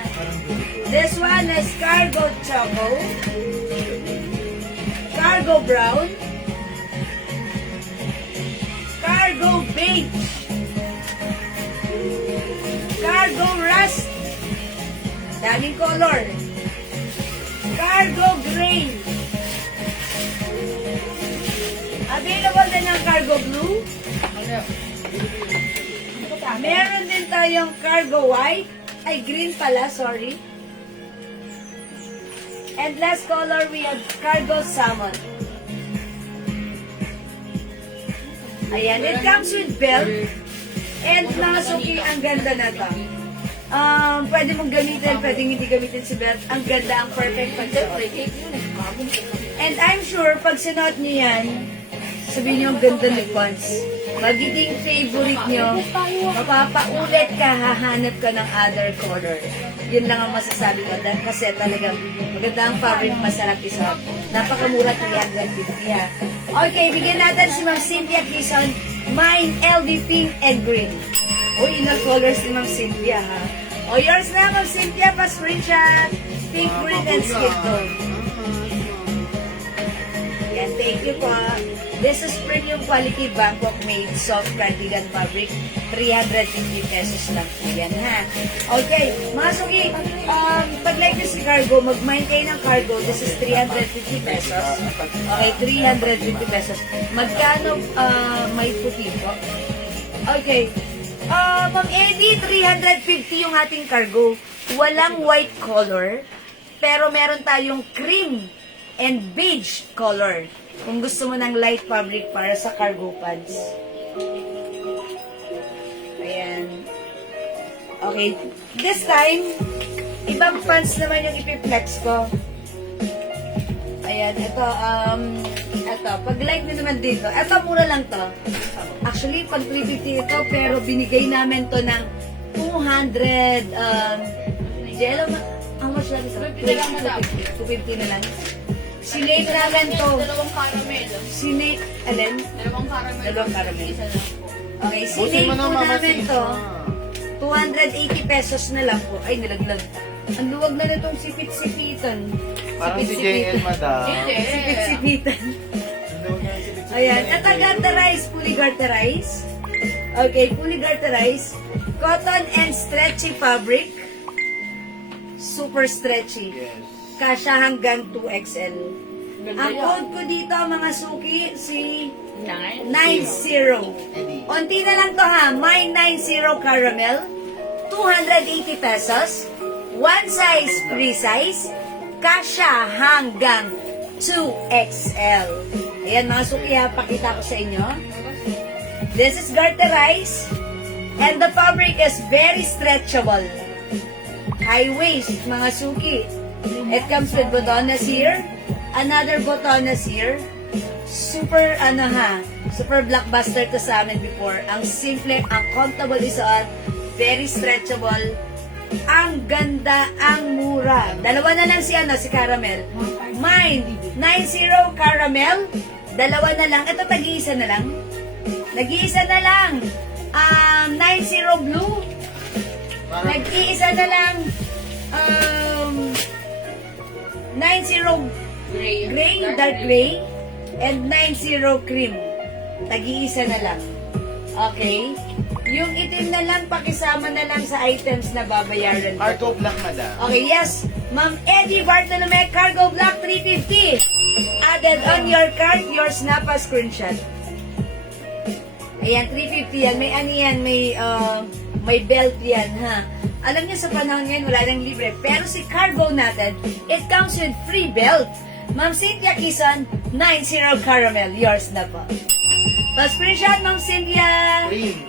This one is Cargo Choco. Cargo Brown. Cargo Beige. Cargo Rust. Daming color. Cargo Gray. Available din ang Cargo Blue. Meron din tayong Cargo White. Ay, green pala, sorry. And last color, we have Cargo Salmon. Ayan, it comes with belt. And mga suki, ang ganda na to. Pwede mong gamitin, pwede hindi gamitin si belt. Ang ganda, ang perfect pagsuot. And I'm sure, pag sinuot nyo yan, sabihin nyo, ang ganda ni Pons. Magiging favorite nyo, mapapaulit ka, hahanap ka ng other color. Yun lang ang masasabi ko. Dahil kasi talagang maganda ang fabric, masarap isuot. Napakamura, 350 ha. Okay, bigyan natin si Ma'am Cynthia Quezon. Mine, LV Pink and Green. Uy, ilang colors ni Ma'am Cynthia ha. O, yours na Ma'am Cynthia, pa-screenshot. Pink, green, and skin tone. Yan, thank you po. This is premium quality Bangkok made soft cardigan fabric. 350 pesos lang po yan, ha? Okay, mga suki, pag like this cargo, mag-mine kayo ng cargo. This is 350 pesos. Okay, 350 pesos. Magkano may puti po? Okay. Ma'am Eddie, 350 yung ating cargo. Walang white color, pero meron tayong cream and beige color. Kung gusto mo ng light fabric para sa cargo pants. Ayan. Okay. This time, ibang pants naman yung ipiplex ko. Ayan. Ito, pag light nyo naman dito. Ito, mura lang to. Actually, pag 350 ito, pero binigay namin to ng 200, Jello, how much lang ito? 250 na lang. Sinate namin to. Dalawang caramel. Sinate, alin? Dalawang caramel. Dalawang caramel. Isa lang po. Okay, sinate po namin to. 280 pesos na lang po. Ay, nilaglag. Ang luwag na nitong sipit-sipitan. Parang si JN, madam. Sipit-sipitan. Ayan. At ang garterize, fully garterize. Okay, fully garterize. Cotton and stretchy fabric. Super stretchy. Yes. Kasya hanggang 2XL. Ganda Ang yan. code ko dito, mga suki, si 9. 90. Unti na lang to ha. My 90 caramel. 280 pesos. One size, free size. Kasya hanggang 2XL. Ayan mga suki ha, pakita ko sa inyo. This is garterize. And the fabric is very stretchable. High waist, mga suki. It comes with botones here. Another botones here. Super, super blockbuster to sa amin before. Ang simple, ang comfortable isuot. Very stretchable. Ang ganda, ang mura. Dalawa na lang si Caramel. Mine, 90 Caramel. Dalawa na lang. Ito, tag-iisa na lang. Nag-iisa na lang. 90 Blue. Nag-iisa na lang. 90 gray, dark gray, and 90 cream. Tag-iisa na lang. Okay? Yung itim na lang, pakisama na lang sa items na babayaran ko. Cargo black, madam. Okay, yes. Ma'am Eddie Bartolome, Cargo Black 350. Added on your cart, your snap a screenshot. Ayan, 350 yan. May ano yan, may belt yan, ha? Alam niyo sa panahon ngayon, wala nang libre. Pero si Cargo natin, it comes with free belt. Ma'am Cynthia Quezon, 90 Caramel. Yours na po. Pa-screenshot, Ma'am Cynthia. Green.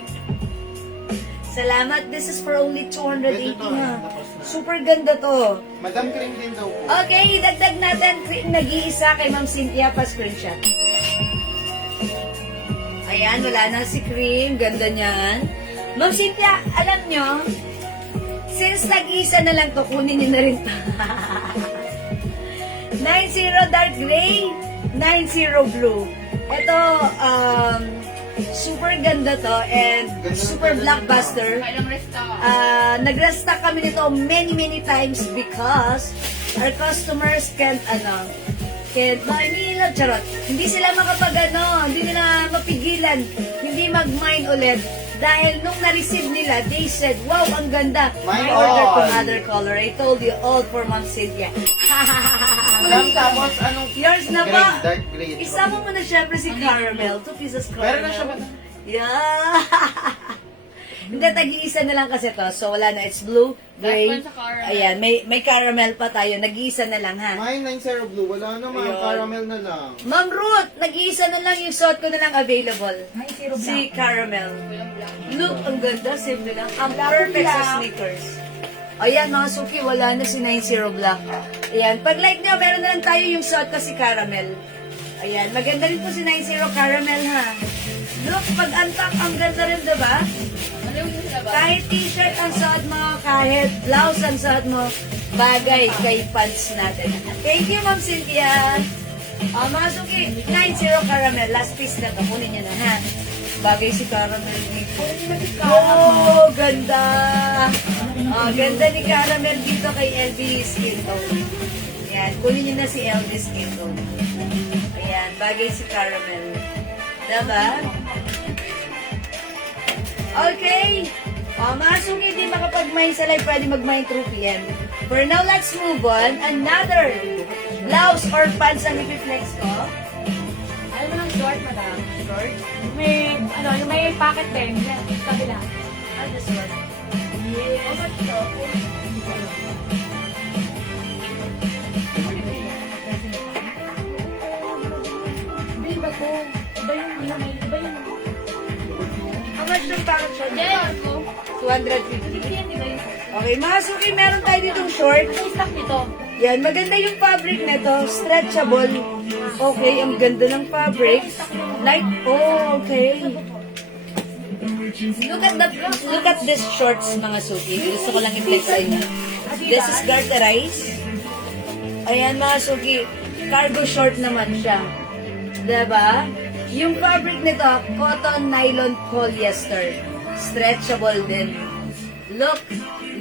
Salamat. This is for only 280, Ganda to, ha? tapos na. Super ganda to. Madam, cream din daw po. Okay, dagdag natin. Nag-iisa kay Ma'am Cynthia, pa-screenshot. Ayan, wala na si Cream. Ganda niyan. Ma'am Cynthia, alam nyo, since nag-iisa na lang to, kunin niyo na rin to. 90 dark gray, 90 blue. Ito, super ganda to and super blockbuster. Kailang resta. Nag-restock kami nito many times because our customers can't buy nila, charot. Hindi sila hindi nila mapigilan, hindi mag-mine ulit. Dahil nung na-receive nila, they said, wow, ang ganda. Mine I ordered all. from other color. I told you, all for Ma'am Cynthia. Ma'am, tapos anong Yours na grade? ba? Dark grade. Isama mo na syempre si Caramel. 2 pieces caramel. Meron na siya ba? Yeah. Hindi, tag-iisa na lang kasi to. So, wala na. It's blue, gray. Last one sa caramel. Ayan, may caramel pa tayo. Nag-iisa na lang, ha? Mine 90 blue. Wala na ma'am. Ayun. Caramel na lang. Ma'am Ruth, nag-iisa na lang yung suot ko na lang available. May zero black. Si Caramel. Look, ang ganda. Simple lang. Ang perfect sa sneakers. Ayan, mga suki, wala na si 90 Black. Ayan, pag like nyo, meron na lang tayo yung suot ko si Caramel. Ayan, maganda rin po si 90 Caramel, ha? Look, pag unpack, ang ganda rin, diba? Ano yung sila ba? Kahit t-shirt ang suot mo, kahit blouse ang suot mo, bagay kay pants natin. Thank you, Ma'am Cynthia. Mga suki, 90 Caramel. Last piece na to. Kunin niya na, ha? Bagay si Caramel dito. Oh, ganda. Ganda ni Caramel dito kay LV Skin Tone. Ayan, kunin niyo na si LV Skin Tone. Ayan, bagay si Caramel. Diba? Okay. Mga suki, di makapag-mine sa live, pwede mag-mine through PM. For now, let's move on. Another blouse or pants ang ipiflex ko. Ayaw mo ng short, madam. Short. May, ano, yung may pocket din. Yan, kabila. Ah, this one. Yes. Hindi ba ko? Iba yung, iba yung, How much yung parang short? Yan, ko. 250. yan, di ba yung, Okay, mga suki, meron tayo ditong short. may stock nito. Yan, maganda yung fabric nito. Stretchable. Okay, ang ganda ng fabric. Light, oh, okay. Look at this shorts, mga suki. Gusto ko lang i-flex sa inyo. This is garterized. Ayan, mga suki. Cargo short naman siya. Diba? Yung fabric nito, cotton, nylon, polyester. Stretchable din.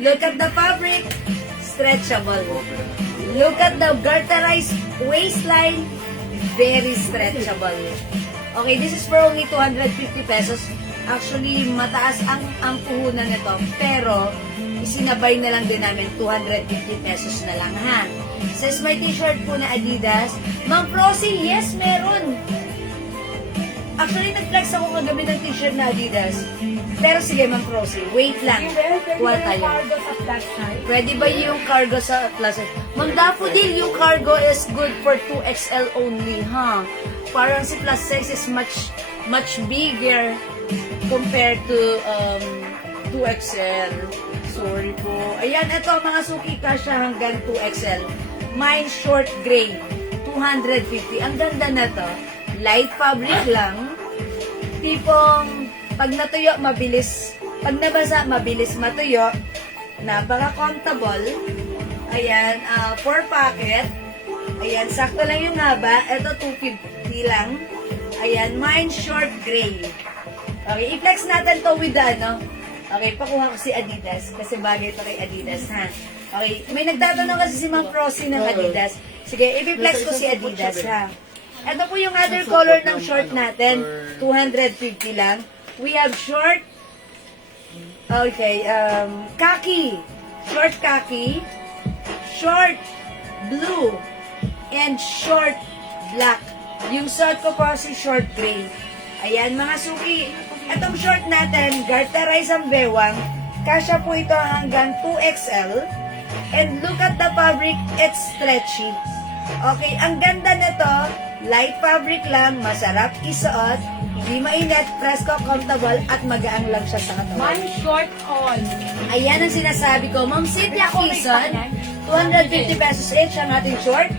Look at the fabric. Stretchable. Look at the garterized waistline. Very stretchable. Okay, this is for only 250 pesos. Actually, mataas ang puhunan nito. Pero, isinabay na lang din namin 250 pesos na lang, ha? Says may t-shirt po na Adidas. Ma'am Prosy, yes, meron. Actually, nag-flex ako kagabi ng t-shirt na Adidas. Pero sige, Ma'am Prosy, wait lang. Kuha tayo. Cargo sa flat side. Pwede ba yung cargo sa plus size? Ma'am Daffodil, yung cargo is good for 2XL only, ha? Parang si plus size is much bigger compared to 2XL. Sorry po. Ayan, ito mga suki kasha hanggang 2XL. Mine short gray, 250. Ang ganda na to. Light fabric lang. Tipong pag natuyo, mabilis. Pag nabasa, mabilis matuyo. Napaka-comfortable. Ayan, 4 pocket. Ayan, sakto lang yung haba. Ito, 250 lang. Ayan, mine short gray. Okay, i-flex natin to with the ano. Okay, pakuha ko si Adidas. Kasi bagay to kay Adidas, ha? Okay, may nagtatanong kasi si Ma'am Prosy ng Adidas. Sige, i-flex ko si Adidas, ha? Ito po yung other color ng short natin. 250 lang. We have short, okay, khaki. Short khaki, short blue, and short black. Yung suot ko po si short gray. Ayan, mga suki. Itong short natin, garterize ang bewang. Kasya po ito hanggang 2XL. And look at the fabric, it's stretchy. Okay, ang ganda nito, light fabric lang, masarap isuot, hindi mainit, presko, comfortable, at magaang lang siya sa katawan. One short all. Ayan ang sinasabi ko. Ma'am Cynthia Quezon, 250 pesos each ang ating short.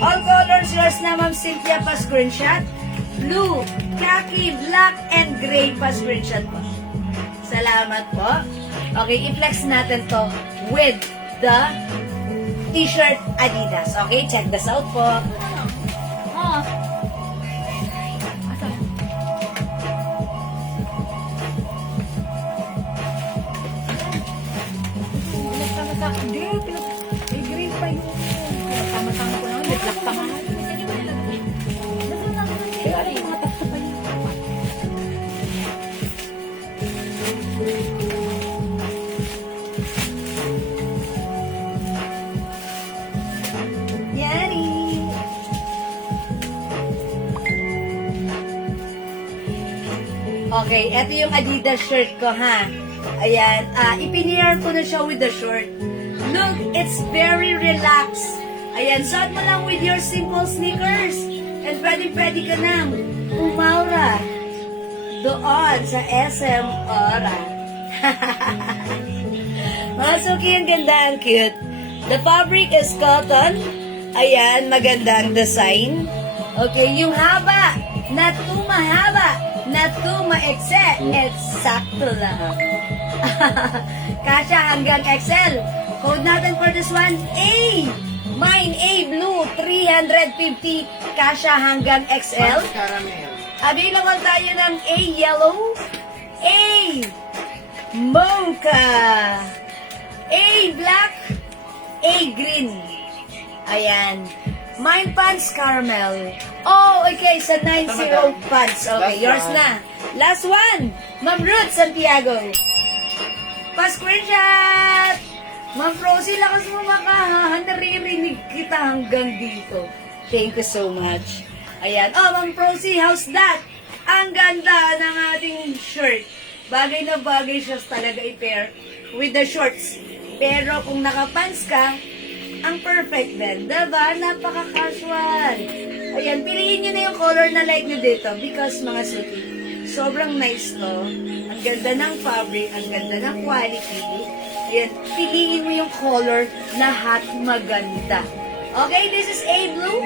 All colors yours na Ma'am Cynthia, pa screenshot. Blue, khaki, black, and gray pa screenshot po. Salamat po. Okay, i-flex natin to with the t-shirt Adidas. Okay, check this out po. Oh. Asa? Pinagtama-tama. Hindi, green pa yun. Pinagtama-tama ko naman. May black pa nga. Kaya ano yung mga takto pa yun? Okay, eto yung Adidas shirt ko, ha? Ayan, ipinir ko na siya with the short. Look, it's very relaxed. Ayan, suot mo lang with your simple sneakers. And pwede ka nang umaura doon sa SM Aura. Mga suki, ang ganda, ang cute. The fabric is cotton. Ayan, magandang design. Okay, yung haba, not too mahaba, not too maekse, sakto lang. Kasha hanggang XL. Code natin for this one, A. Mine, A blue, 350. Kasha hanggang XL. Punch caramel. Available tayo ng A yellow, A mocha, A black, A green. Ayan. Mine pants caramel. Oh, okay. Sa 90 pants. Okay, Last yours one. na. Last one. Ma'am Ruth Santiago. Pa-screenshot! Ma'am Rosie, lakas mo makahahan. Naririnig kita hanggang dito. Thank you so much. Ayan. Oh, Ma'am Rosie, how's that? Ang ganda ng ating shirt. Bagay na bagay siya talaga i-pair with the shorts. Pero kung nakapants ka, ang perfect din. Diba? Napaka-casual. Ayan, piliin nyo na yung color na like nyo dito because mga suki, sobrang nice to. Ang ganda ng fabric, ang ganda ng quality. Ayan, piliin mo yung color, lahat maganda. Okay, this is A blue,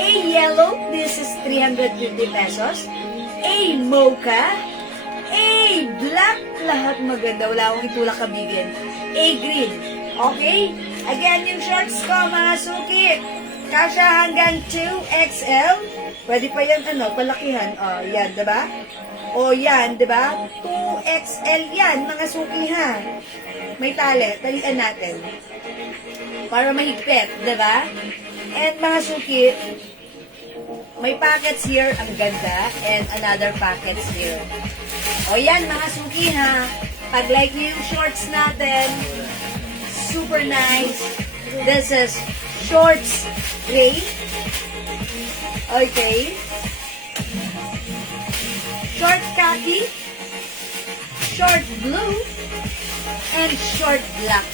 A yellow, this is 350 pesos. A mocha, A black, lahat maganda. Wala akong itulak kabigin. A green. Okay? Again, yung shorts ko, mga suki. Kasha hanggang 2XL. Pwede pa yan, palakihan. O, yan, diba? O, yan, diba? 2XL yan, mga suki, ha? May tali. Talian natin. Para mahigpit, diba? And, mga suki, may packets here, ang ganda. And another packets here. O, yan, mga suki, ha? Pag like nyo yung shorts natin, super nice. This is shorts gray. Okay. Short khaki, short blue, and short black.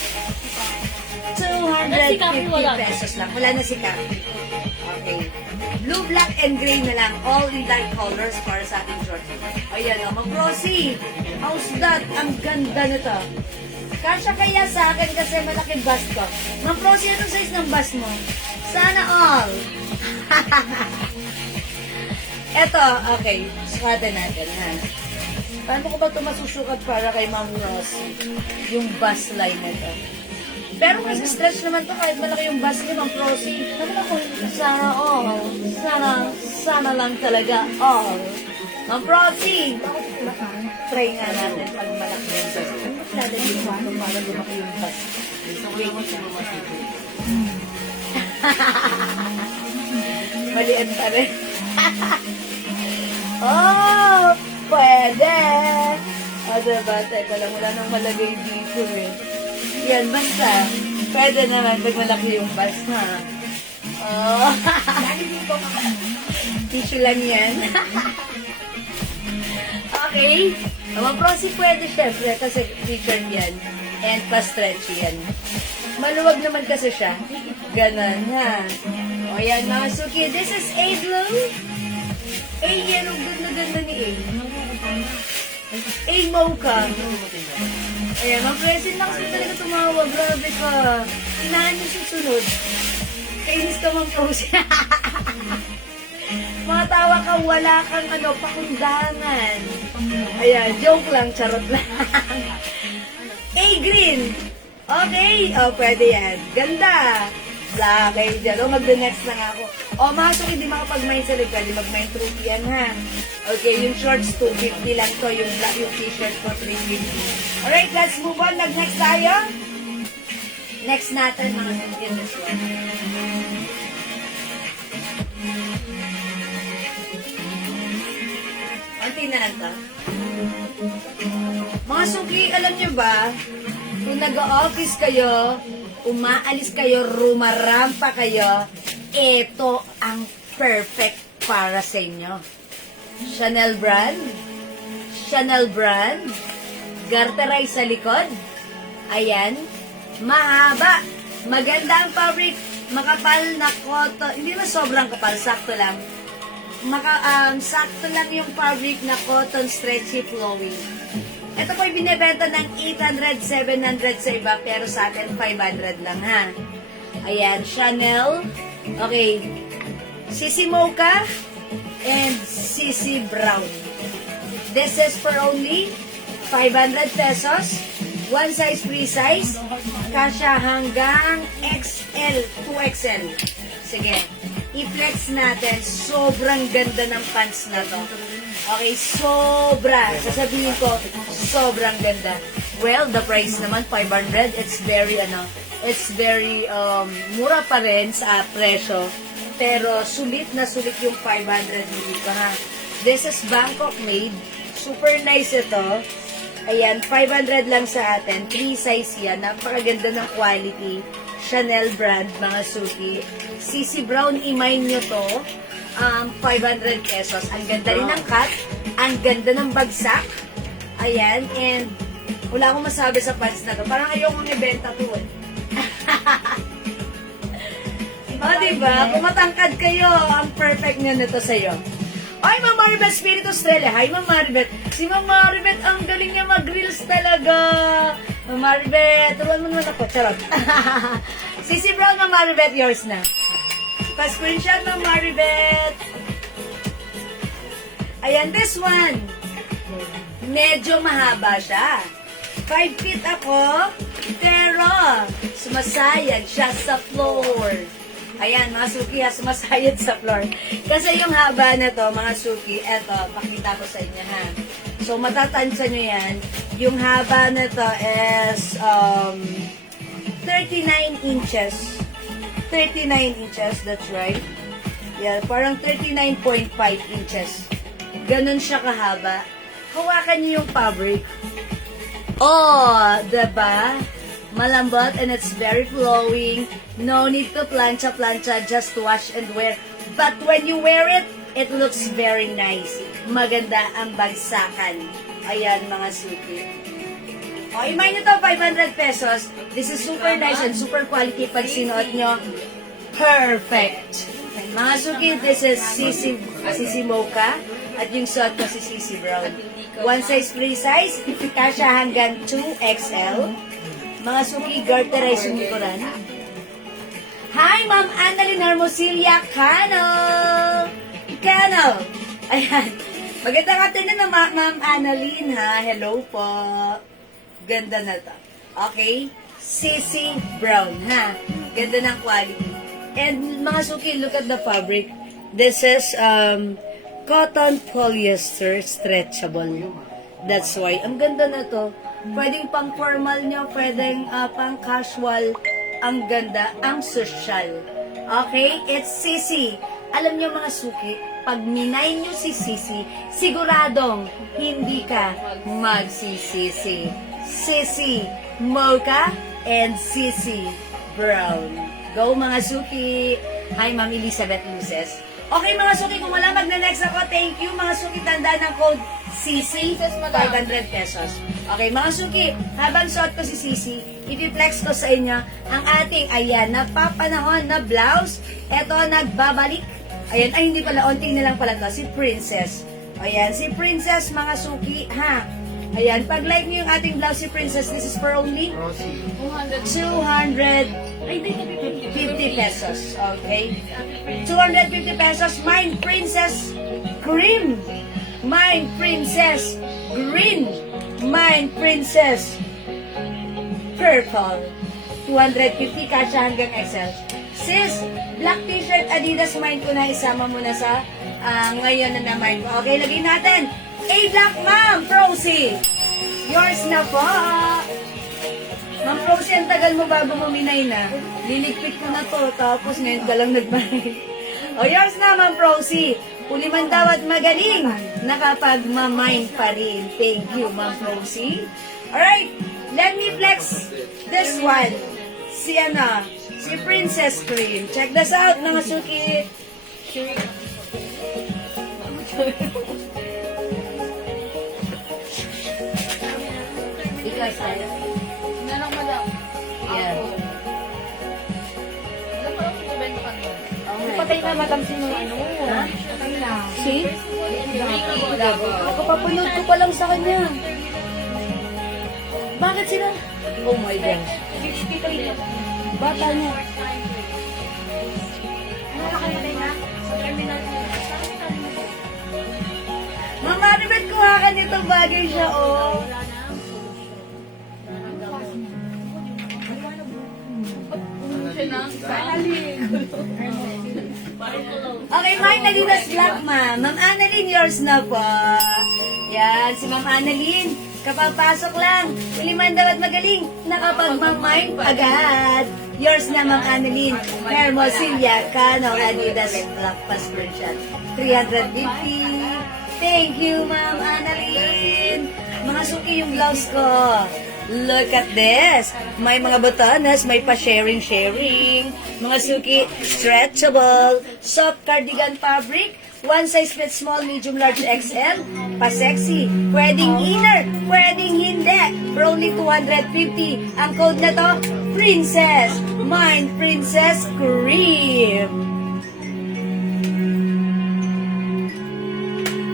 250 pesos lang. Wala na si khaki. Okay. Blue, black, and gray na lang. All in light colors para sa ating shorts. Ayan o, mag-proceed. How's that? Ang ganda nito. Kasya kaya sa akin kasi malaki bust ko. Ma'am Prosi, anong size ng bust mo? Sana all. Eto, okay. Sukatin natin, ha? Paano ko ba ito masusukat para kay Ma'am Rosie? Yung bust line nito. Pero kasi stretch naman to kahit malaki yung bust ni Ma'am Prosi. Sana all. Sana lang talaga all. Ma'am Prosi, try nga natin pag malaki yung bust. Lalagyan mo ano para lumaki yung bus. Maliit pa rin. Oh, pwede. O, diba? Teka lang, wala nang malagay dito eh. Yan, basta. Pwede naman pag malaki yung bus, ha? Oh. Tissue lang yan. Okay. Ang prosi pwede syempre kasi featured yan. And pa-stretchy yan. Maluwag naman kasi siya. Ganon, ha? O yan, mga suki. This is A blue. A yellow. Ganda ni A. A mocha. Ayan, mga present lang kasi talaga tumawag. Grabe ka. Inahan niyo susunod. Kainis ka, mga prosi. Mga tawa ka, wala kang pakundangan. Ayan, joke lang, charot lang. A green. Okay, pwede yan. Ganda. Black, kayo dyan. Mag-the-next na nga ako. Masok, hindi makapag-mind sa pwede mag-mind through yan, ha? Okay, yung shorts, 250 lang to. Yung black, yung t-shirt ko, 350. Alright, let's move on. Next tayo. Next natin, mga sungkin this one. Tingnan to. Mga suki, alam nyo ba, kung nag-office kayo, umaalis kayo, rumarampa kayo, ito ang perfect para sa inyo. Chanel brand, Chanel brand. Garterized sa likod. Ayan. Mahaba. Maganda ang fabric. Makapal na cotton. Hindi na sobrang kapal. Sakto lang. Sakto lang yung fabric na cotton stretchy flowing. Ito po ay binibenta ng 800, 700 sa iba, pero sa atin 500 lang ha. Ayan, Chanel. Okay. Sissy Mocha and Sissy Brown. This is for only 500 pesos. One size, free size. Kasya hanggang XL, 2XL. Sige. I-flex natin. Sobrang ganda ng pants na to. Okay, sobra. Sasabihin ko, sobrang ganda. Well, the price naman, 500. It's very mura pa rin sa presyo. Pero sulit na sulit yung 500 dito ha. This is Bangkok made. Super nice ito. Ayan, 500 lang sa atin. 3 size yan. Napakaganda ng quality. Chanel brand, mga suki. Sissy Brown, i-mine nyo to. 500 pesos. Ang ganda rin ng cut. Ang ganda ng bagsak. Ayan, and wala akong masabi sa pants na to. Parang ayokong ibenta to eh. O, diba? Kung matangkad kayo, ang perfect nyo nito sa'yo. Ay, Ma'am Maribet, Spirit Australia. Hi, Ma'am Maribet. Si Ma'am Maribet, ang galing niya mag-reels talaga. Ma'am Maribet, turuan mo naman ako. Charot. Sissy Brown, Ma'am Maribet, yours na. Pa-screenshot, Ma'am Maribet. Ayan, this one. Medyo mahaba siya. 5 feet ako, pero sumasayad siya sa floor. Ayan, mga suki ha, sumasayad sa floor. Kasi yung haba na to, mga suki, eto, pakita ko sa inyo ha. So, matatansya nyo yan. Yung haba na to is 39 inches. 39 inches, that's right. Yeah, parang 39.5 inches. Ganon siya kahaba. Hawakan niyo yung fabric. Oh, diba? Malambot and it's very flowing. No need to plancha, just wash and wear. But when you wear it, it looks very nice. Maganda ang bagsakan. Ayan, mga suki. O, imay nyo to, 500 pesos. This is super nice and super quality pag sinuot nyo. Perfect. Mga suki, this is Sissy Mocha. At yung suot ko si Sissy Brown. One size, free size. Kasya hanggang 2XL. Mga suki, garterized yung likuran. Hi, Ma'am Annalyn Hermosilya Cano! Ayan. Magandang afternoon na Ma'am Annalyn, ha? Hello po. Ganda na to. Okay? Sissy Brown, ha? Ganda ng quality. And mga suki, look at the fabric. This is cotton polyester stretchable. That's why. Ang ganda na to. Pwedeng pang formal nyo, pwedeng pang casual. Ang ganda, ang social. Okay? It's Sissy. Alam nyo mga suki, pag minay nyo si Sissy, siguradong hindi ka magsisisi. Sissy Mocha and Sissy Brown. Go mga suki! Hi, Ma'am Elizabeth Luces. Okay mga suki, kung wala magne-next ako, thank you mga suki. Tandaan ng code Sissy, 500 pesos. Okay, mga suki, habang suot ko si Sissy, ipiplex ko sa inyo ang ating, ayan, napapanahon na blouse. Eto, nagbabalik. Ayan, ay hindi pala, onting na lang pala to, si Princess. Ayan, si Princess, mga suki, ha? Ayan, pag like nyo yung ating blouse si Princess, this is for only 250 pesos. Okay? 250 pesos. Mine Princess Cream. Mine Princess Green. Mine Princess Purple. 250 kasya hanggang XL. Sis, black t-shirt Adidas mine ko na isama mo na sa ngayon na naman. Okay, lagay natin. A-Black Ma'am Procy. Yours na po. Ma'am Procy, ang tagal mo bago maminay na. Liligpit ko na to, tapos ngayon ka lang nagmanay. O, yours na, Ma'am Procy. Puliman daw at magaling. Nakapagmamine pa rin. Thank you, Ma'am Procy. Alright, let me flex this one. Si Princess Cream. Check this out, mga suki. size. Nanong madam. Yan. Alam ko lang kung ibenta ka doon. Patay na madam sino ano. Ha? Patay na. See? Nakapapanood ko pa lang sa kanya. Bakit sila? Oh my gosh. 63 na. Bata niya. Ano na kayo na? Sa terminal na. Ma'am Maribel, kuha ka nito bagay siya, oh. Siya na. Okay, Ma'am Nalinas Black, ma'am. Ma'am Annalyn, yours na po. Yan, si Ma'am Annalyn. Kapapasok lang. Iliman daw at magaling. Nakapagmamine agad. Yours na, Ma'am Annalyn. Hermosilya, Cano, Adidas Black Passport 350. Thank you, Ma'am Annalyn. Mga suki yung blouse ko. Look at this. May mga botones, may pa-sharing. Mga suki, stretchable, soft cardigan fabric, one size fit small, medium, large, XL, pa-sexy. Pwedeng inner, pwedeng hindi. For only 250. Ang code na to, Princess. Mine, Princess Cream.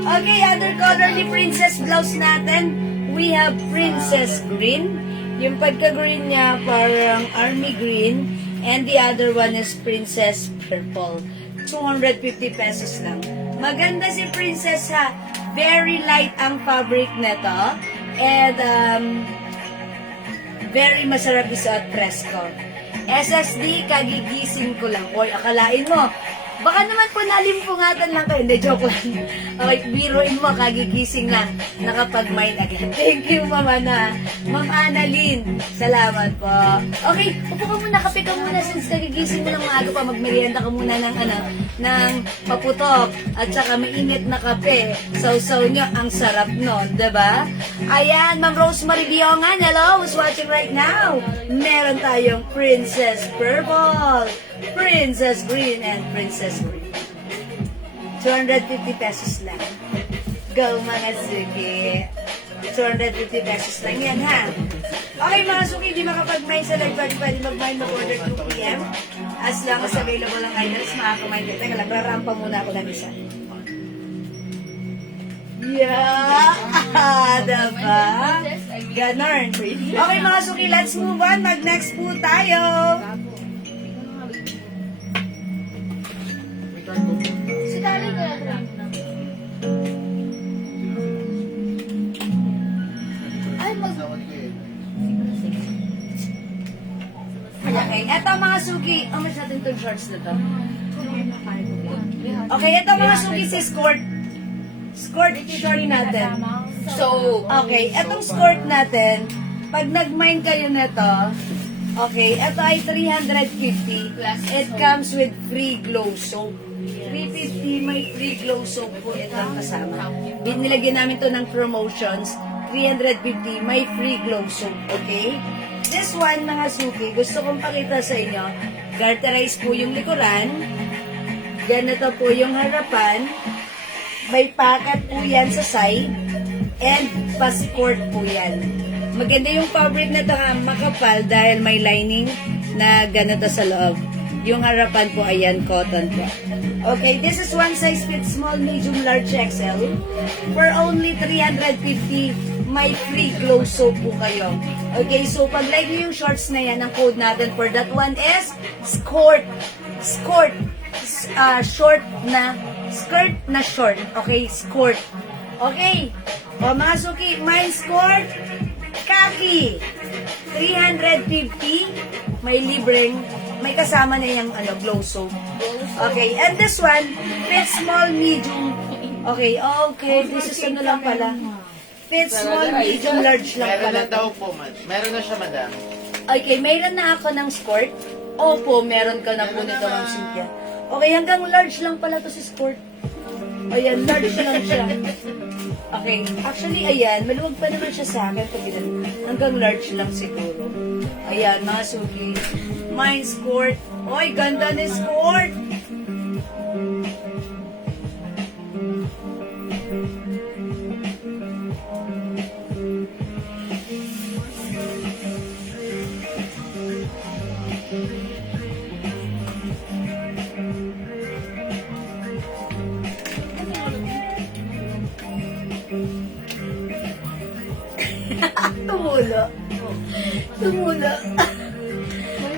Okay, other color ni Princess blouse natin. We have Princess Green. Yung pagka-green niya parang army green. And the other one is Princess Purple. 250 pesos lang. Maganda si Princess ha. Very light ang fabric nito. And very masarap isuot presko. SSD, kagigising ko lang. Or akalain mo, baka naman po nalimpungatan lang kayo. Hindi, joke lang. Okay, biruin mo, kagigising lang. Nakapag-mine agad. Thank you, Mama na. Ma'am Annalyn, salamat po. Okay, upo ka muna, kape ka muna since kagigising mo ng maaga pa. Magmerienda ka muna ng, ng paputok. At saka mainit na kape. Sausaw nyo, ang sarap nun, diba? Ayan, Ma'am Rosemary Biongan, hello, who's watching right now? Meron tayong Princess Purple, Princess Green, and Princess Green. 250 pesos lang. Go mga suki. 250 pesos lang yan, ha? Okay, mga suki, di makapag-mine sa live party, pwede mag-mine mag-order 2 p.m. As long as available ang items, makaka-mine ka. Teka lang, rarampa muna ako ng isa. Yeah! Diba? Ganon. Okay, mga suki, let's move on. Mag-next po tayo. Si Kali kaya lang. Ay, Okay, eto mga suki. Ang mas natin itong shorts na to. Okay, eto mga suki si skirt. Skirt short natin. So, Okay, etong skirt natin, pag nag-mine kayo nito, okay, eto ay 350. It comes with free glow soap. 350, may free glow soap po itong kasama. Binilagyan namin to ng promotions. 350, may free glow soap, okay? This one, mga suki, gusto kong pakita sa inyo. Garterize po yung likuran. Ganito po yung harapan. May packet po yan sa side. And passport po yan. Maganda yung fabric na ito nga, makapal dahil may lining na ganito sa loob. Yung harapan po, ayan, cotton po. Okay, this is one size fit small, medium, large, XL. For only 350, may free glow soap po kayo. Okay, so pag like nyo yung shorts na yan, ang code natin for that one is skirt. Skirt. Short na, skirt na short. Okay, skirt. Okay. O mga suki, my skirt, kaki. 350, may libreng, may kasama na yung glow soap. Okay, and this one, fit small, medium. Okay, this is ano lang pala. Fit small, medium, large lang Meron pala. na daw po, meron na siya, madam. Okay, mayroon na ako ng skirt. Opo, meron ka na po nito, Ma'am Cynthia. Okay, hanggang large lang pala to si skirt. Ayan, large lang siya. Okay, actually, ayan, maluwag pa naman siya sa akin. Hanggang large lang siguro. Ayan, mga suki. Mine skirt. Oy, ganda ni skirt. Tumulo. Tumulo.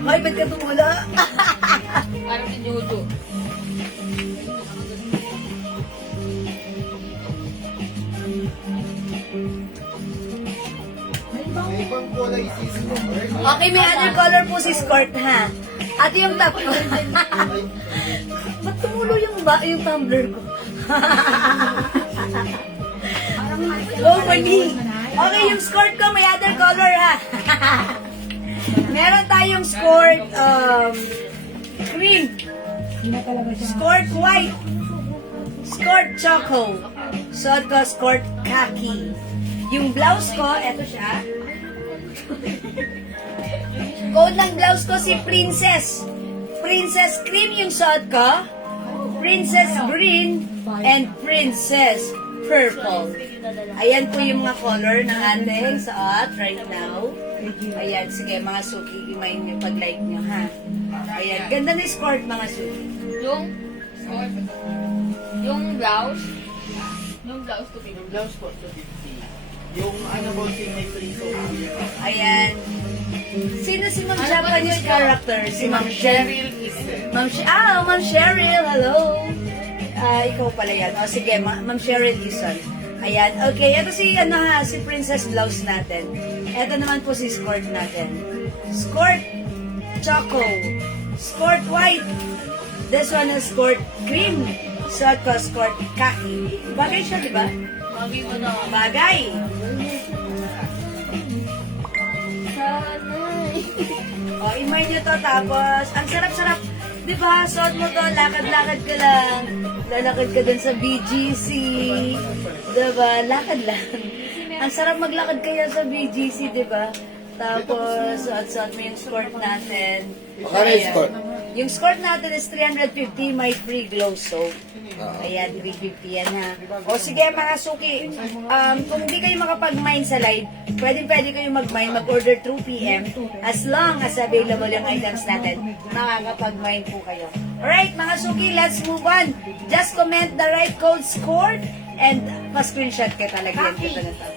Hoy, ba't ka tumulo? Parang si Jojo. May ibang kulay season mo. Okay, may other color po si skirt, ha? At yung top. Ba't tumulo yung tumbler ko? Oh, mali. Okay, yung skirt ko may other color, ha? Meron tayong skirt, cream. Skirt white. Skirt choco. Suot ko skirt khaki. Yung blouse ko, eto siya. Code ng blouse ko si Princess. Princess cream yung suot ko. Princess green and Princess purple. Ayan po yung mga color ng ating suot right now. Ayan, sige mga suki, imayin nyo pag-like nyo, ha? Ayan, ganda ni skirt mga suki. Yung blouse. Yung blouse to be. Yung blouse po, 250. Yung ano po, may free soap. Ayan. Sino si Ma'am Japanese character? Si Ma'am Cheryl. Ma'am Cheryl, hello. Ikaw pala yan. O sige, Ma'am Cheryl Dison. Ayan, okay. Ito si Princess blouse natin. Ito naman po si skirt natin. Skirt choco. Skirt white. This one is skirt cream. Suot ko skirt khaki. Bagay siya, di ba? Mami mo na. Bagay. Sanay. O, imay nyo to. Tapos, ang sarap-sarap. Di ba? Suot mo to. Lakad-lakad ka lang. Lalakad ka dun sa BGC. Di ba? Lakad lang. Ang sarap maglakad kaya sa BGC, di ba? Tapos, suot-suot mo yung skirt natin. Magkano yung Ayan. skirt? Yung skirt natin is 350, may free glow soap. Ayan, 350 yan, ha. O sige, mga suki, kung hindi kayo makapag-mine sa live, pwede kayo mag-mine, mag-order through PM. As long as available yung items natin, makakapag-mine po kayo. Alright, mga suki, let's move on. Just comment the right code skirt and pa-screenshot ka talaga yan. Kita na to.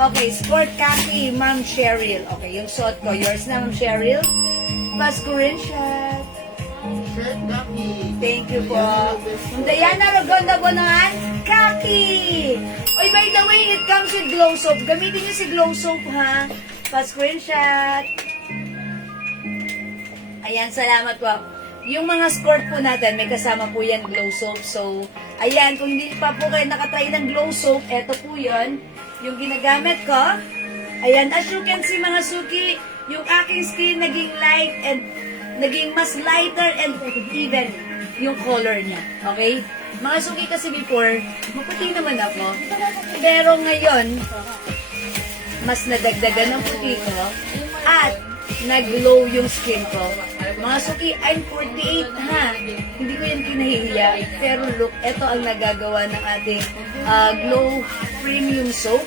Okay, skirt khaki, Ma'am Cheryl. Okay, yung suot ko, yours na, Ma'am Cheryl. Pa-screenshot. Shirt kaki. Thank you po. Diana Rogonda Bonangan, kaki! Oy, by the way, it comes with glow soap. Gamitin niyo si glow soap, ha? Pa-screenshot. Ayan, salamat po. Yung mga skirt po natin, may kasama po yan glow soap. So, ayan, kung hindi pa po kayo nakatry ng glow soap, eto po yun. Yung ginagamit ko. Ayan, as you can see mga suki, yung aking skin naging light and naging mas lighter and even yung color niya. Okay? Mga suki kasi before, maputi naman ako. Pero ngayon, mas nadagdagan ng puti ko at nag-glow yung skin ko. Mga suki, I'm 48 ha. Hindi ko yan kinahihiya. Pero look, ito ang nagagawa ng ating Glow Premium Soap.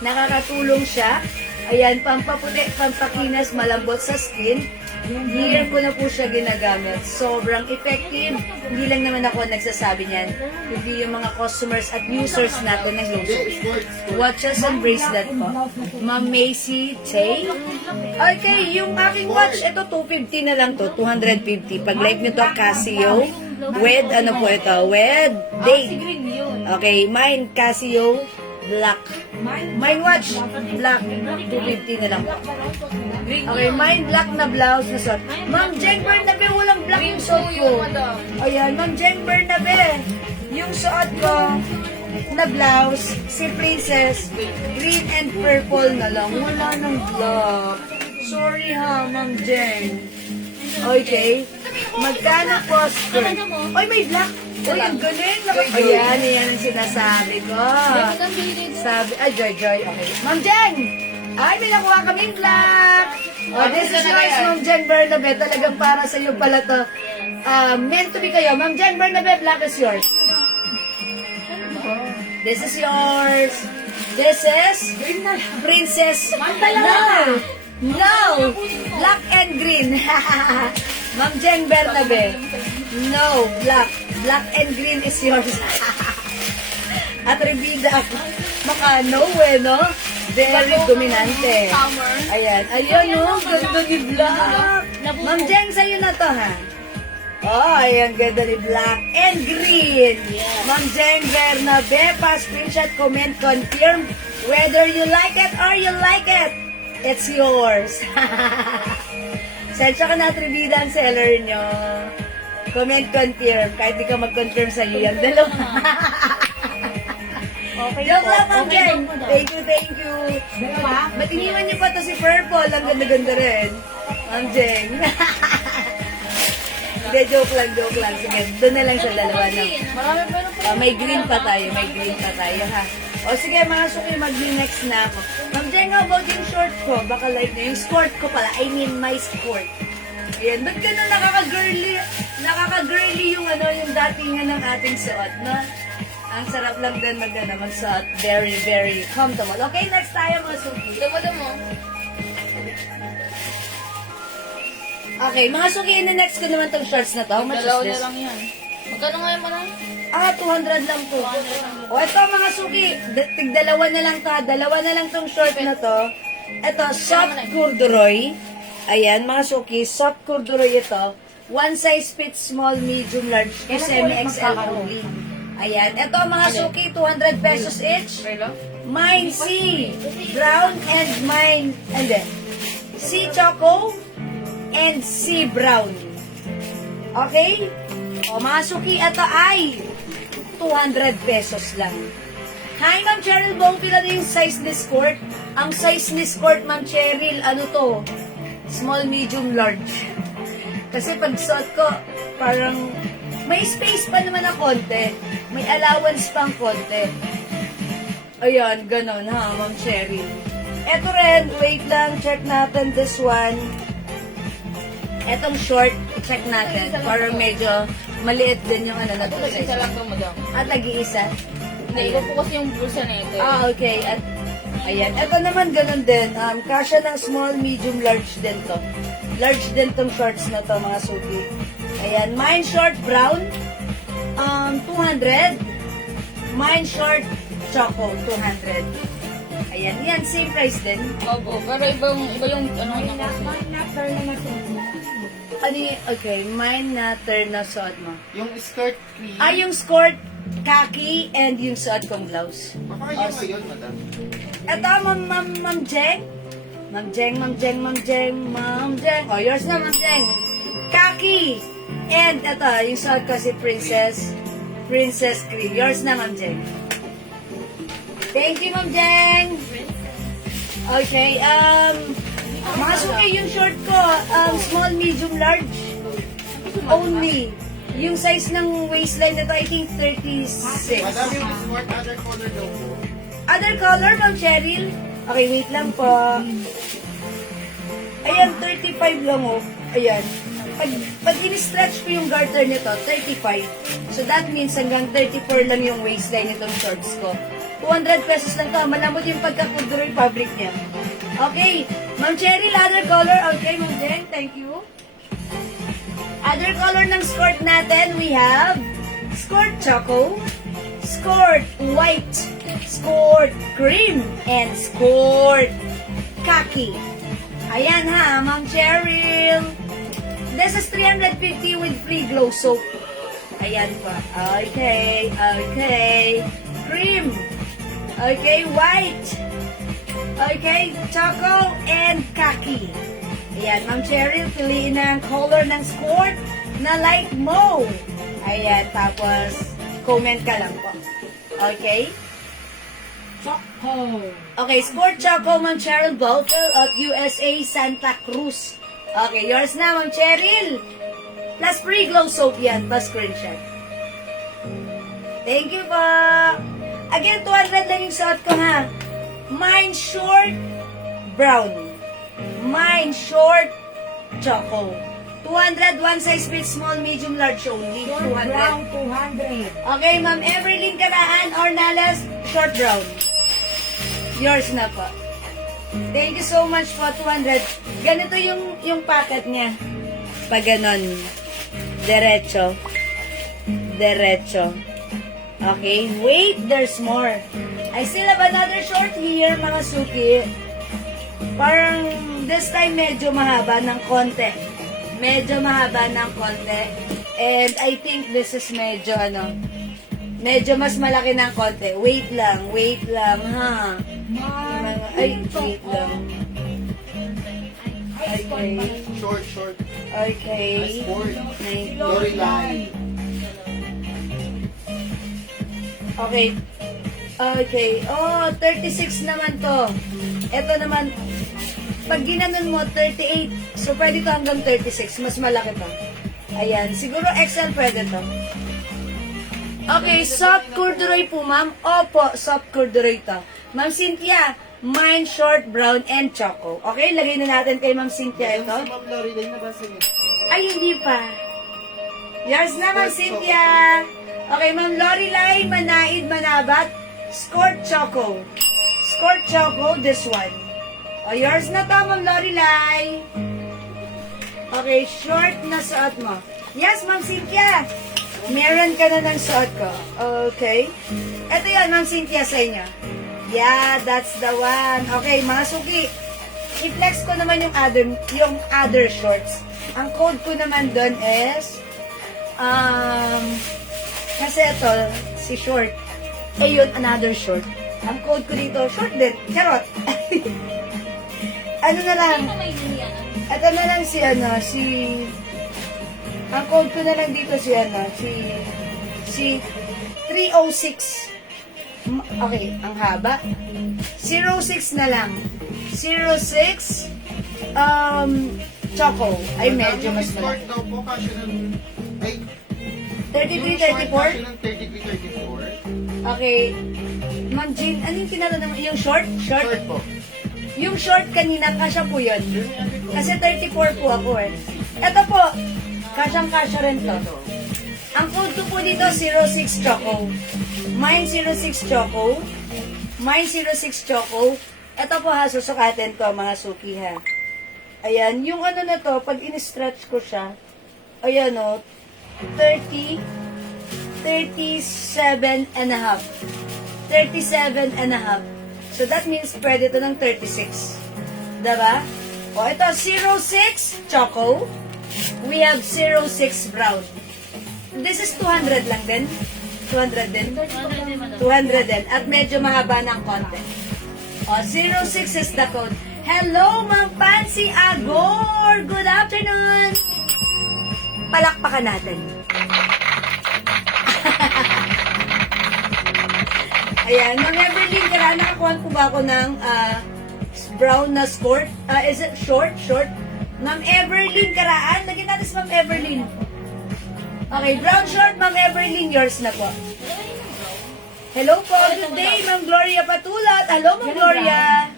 Nakakatulong siya. Ayan, pampaputi, pampakinas, malambot sa skin. Year ko na po siya ginagamit. Sobrang effective. Hindi lang naman ako nagsasabi niyan. Hindi yung mga customers at users natin ng Glow Soap. Watches and bracelet po. Ma'am Macy Tay. Okay, yung aking watch, ito 250 na lang to. 250. Pag live nyo to, Casio. With, ano po ito? With date. Okay, mine Casio black. Mine watch black. 250 na lang po. Okay, mine black na blouse na suot. Ma'am Jeng Bernabe, walang black yung suot ko. Ayan, Ma'am Jeng Bernabe. Yung suot ko na blouse, si Princess, green and purple na lang. Wala nang black. Sorry ha, Ma'am Jeng. Okay. Magkano po skirt? Oy, may black. Uy, ang galing. Ayan, yan ang sinasabi ko. Sabi, Joy. Okay. Ma'am Jeng! Ay, may nakuha kaming black. Oh, this is yours, Ma'am Jen Bernabe. Talagang para sa iyo pala to. Meant to be kayo. Ma'am Jen Bernabe, black is yours. This is yours. This is Princess. No. Black and green. Ma'am Jen Bernabe. No, black. Black and green is yours. At rebida ako. Maka no, no? Very dominante. Summer. Ayan. Ayun, no? Ganda ni Black. Ma'am Jeng, sa'yo na to, ha? Oh, ayan, ganda ni Black and green. Ma'am Jeng Bernabe, pa screenshot, comment, confirm whether you like it or you like it. It's yours. Sensya ka na tribida ang seller nyo. Comment, confirm. Kahit di ka mag-confirm sa iyo yan. Dalawa. Okay Joke po. lang, Ma'am Okay Jeng. po daw. Thank you, thank you. Dalawa? Ba't iniwan niyo pa to si Purple? Ang ganda-ganda rin. Ma'am Jeng. Hindi, joke lang. Sige, doon na lang sa dalawa na. Marami pa rin po. May green pa tayo, ha. O sige, mga suki, mag-next na ako. Ma'am Jeng, how about yung short ko? Baka like na yung skirt ko pala. I mean, my skirt. Ayan, ba't ka na nakaka-girly yung yung datingan ng ating suot, no? Ang sarap lang din magsuot. Very, very comfortable. Okay, next tayo mga suki. Damo. Okay, mga suki, next ko naman tong shorts na to. How much Dalawa is na this? lang yan. Magkano nga yung parang? 200 lang to. O, ito mga suki, tig-dalawa na lang to. Dalawa na lang tong short na to. Ito, soft corduroy. Ayan, mga suki, soft corduroy ito. One size fits small, medium, large, to semi-XL only. Ayan, ito mga suki, 200 pesos each. Mine C brown and mine, and then, C choco and C brown. Okay? O mga suki, ito ay 200 pesos lang. Hi, Ma'am Cheryl Bongpil, ano yung size ni skirt? Ang size ni skirt, Ma'am Cheryl, ano to? Small, medium, large. Kasi pag suot ko, parang may space pa naman na konti. May allowance pang konti. Ayan, ganon ha, Ma'am Cheryl. Eto rin, wait lang, check natin this one. Etong short, check natin. Parang medyo maliit din yung na to Isa size. lang to, madam. At nag-iisa. Hindi, iba po kasi yung bulsa na ito. Okay. At, ayan. Ito naman ganun din. Kasya ng small, medium, large din to. Large din tong shorts na to, mga suki. Ayan. Mine short brown, 200. Mine short choco, 200. Ayan. Yan, same price din. Opo, pero iba yung ano na kasi. After na nasuot. Okay, mine na turn na suot mo. Yung skirt cream. Yung skirt, khaki, and yung suot kong blouse. Baka yung ngayon, madam. Ito, Ma'am Jeng. Ma'am Jeng. Oh, yours na, Ma'am Jeng. Kaki. And ito, yung suot ko si Princess Cream. Yours na, Ma'am Jeng. Thank you, Ma'am Jeng. Okay, mga suki, yung short ko, small, medium, large. Only. Yung size ng waistline nito, I think 36. Madam, yung skirt other color daw po. Other color, Ma'am Cheryl? Okay, wait lang po. Ayan, 35 lang oh. Ayan. Pag in-stretch ko yung garter nito, 35. So that means hanggang 34 lang yung waistline nitong shorts ko. 200 pesos lang to. Malamot yung pagka-corduroy fabric niya. Okay. Ma'am Cheryl, other color. Okay, Ma'am Jen, thank you. Other color ng skirt natin, we have skirt choco, skirt white, skirt cream, and skirt khaki. Ayan ha, Ma'am Cheryl. This is 350 with free glow soap. Ayan pa. Okay. Cream. Okay, white. Okay, choco and khaki. Ayan, Ma'am Cheryl, piliin na ang color ng skirt na light mauve. Ayan, tapos comment ka lang po. Okay? Choco. Okay, Sport Choco, Ma'am Cheryl Bowfield at USA Santa Cruz. Okay, yours na, Ma'am Cheryl. Plus free glow soap yan, plus screenshot. Thank you po. Again, 200 lang yung suot ko ha. Mine short brown. Mine short choco. 200, one size fit, small, medium, large only. Short 200. brown, 200. Okay, Ma'am Everlyn Karaan, Ornales, short brown. Yours na po. Thank you so much po, 200. Ganito yung packet niya. Pag ganon. Diretso. Okay, wait, there's more. I still have another short here, mga suki. Parang this time medyo mahaba ng konti. Medyo mahaba ng konti. And I think this is medyo medyo mas malaki ng konti. Wait lang, ha. Ay, wait lang. Okay. Short. Okay. Sport. Nine. Storyline. Okay. Okay. Oh, 36 naman to. Ito naman, pag ginanon mo, 38. So, pwede to hanggang 36. Mas malaki to. Ayan. Siguro XL pwede to. Okay, soft corduroy po, ma'am. Opo, soft corduroy to. Ma'am Cynthia, mine short, brown, and choco. Okay, lagay na natin kay Ma'am Cynthia ito. Si Ma'am Lorelai nabasa niyo. Ay, hindi pa. Yours na, Ma'am Cynthia. Okay, Ma'am Lorelai, Manaid, Manabat, Scored Choco. Scored Choco, this one. O, yours na to, Ma'am Lorelai. Okay, short na suot mo. Yes, Ma'am Cynthia. Meron ka na ng suot ko. Okay. Ito yan, Ma'am Cynthia, sa inyo. Yeah, that's the one. Okay, mga suki. I-flex ko naman yung other shorts. Ang code ko naman doon is kasi ito, si short. Eh yun, another short. Ang code ko dito, short din. Charot. Ano na lang? Ito na lang ang code ko na lang dito si 306. Okay, ang haba. 06 na lang. 06 Choco. Ay, medyo mas Sport malaki. daw po kasi ng... Ay, 33, 34? Yung 33, 34. Okay. Ma'am Jean, ano yung tinanong naman? Yung short? Short po. Yung short kanina, kasya po yun. Kasi 34 po ako eh. Ito po, kasyang-kasya rin to. Ang code ko po dito, 06 Choco. Mine 06 Choco. Mine 06 Choco. Ito po ha, susukatin ko mga suki ha. Ayan, yung ano na to, pag in-stretch ko siya, ayan o, 37 and a half. 37 and a half. So that means pwede to ng 36. Diba? O ito, 06 Choco. We have 06 Brown. This is 200 lang din. 200 din. 200 din. At medyo mahaba ng konti. O, 06 is the code. Hello, Ma'am Pansy Agor! Good afternoon! Palakpakan natin. Ayan, Ma'am Everlyn, nakakuha ko ba ako ng brown na skirt? Is it short? Short? Ma'am Everlyn, karaan. Lagyan natin si Ma'am Everlyn. Okay, brown short, Ma'am Everlyn, yours na po. Hello po, good day, Ma'am Gloria Patulot. Hello, Ma'am Gloria.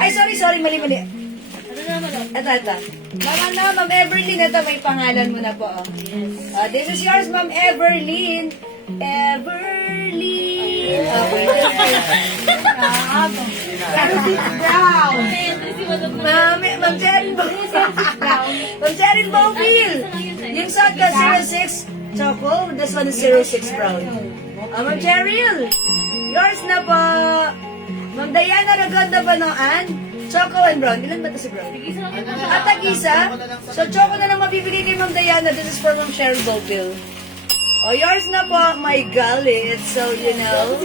Ay, sorry, mali. Ito. Ma'am Everlyn, ito may pangalan mo na po. This is yours, Ma'am Everlyn. Everlyn. Okay. Brown. Ma'am Cheryl Ma'am Cheryl Bowfield. Yung suot ka 06 Choco, this one is 06 Brown. Ma'am Cheryl, yours na po. Ma'am Diana Ragonda Banoan, Choco and Brown. Ilan ba ito si Brown? At tag-isa? So Choco na lang mabibigay kay Ma'am Diana. This is for Ma'am Cheryl Bowfield. Oh, yours na po, my galit. So, you know,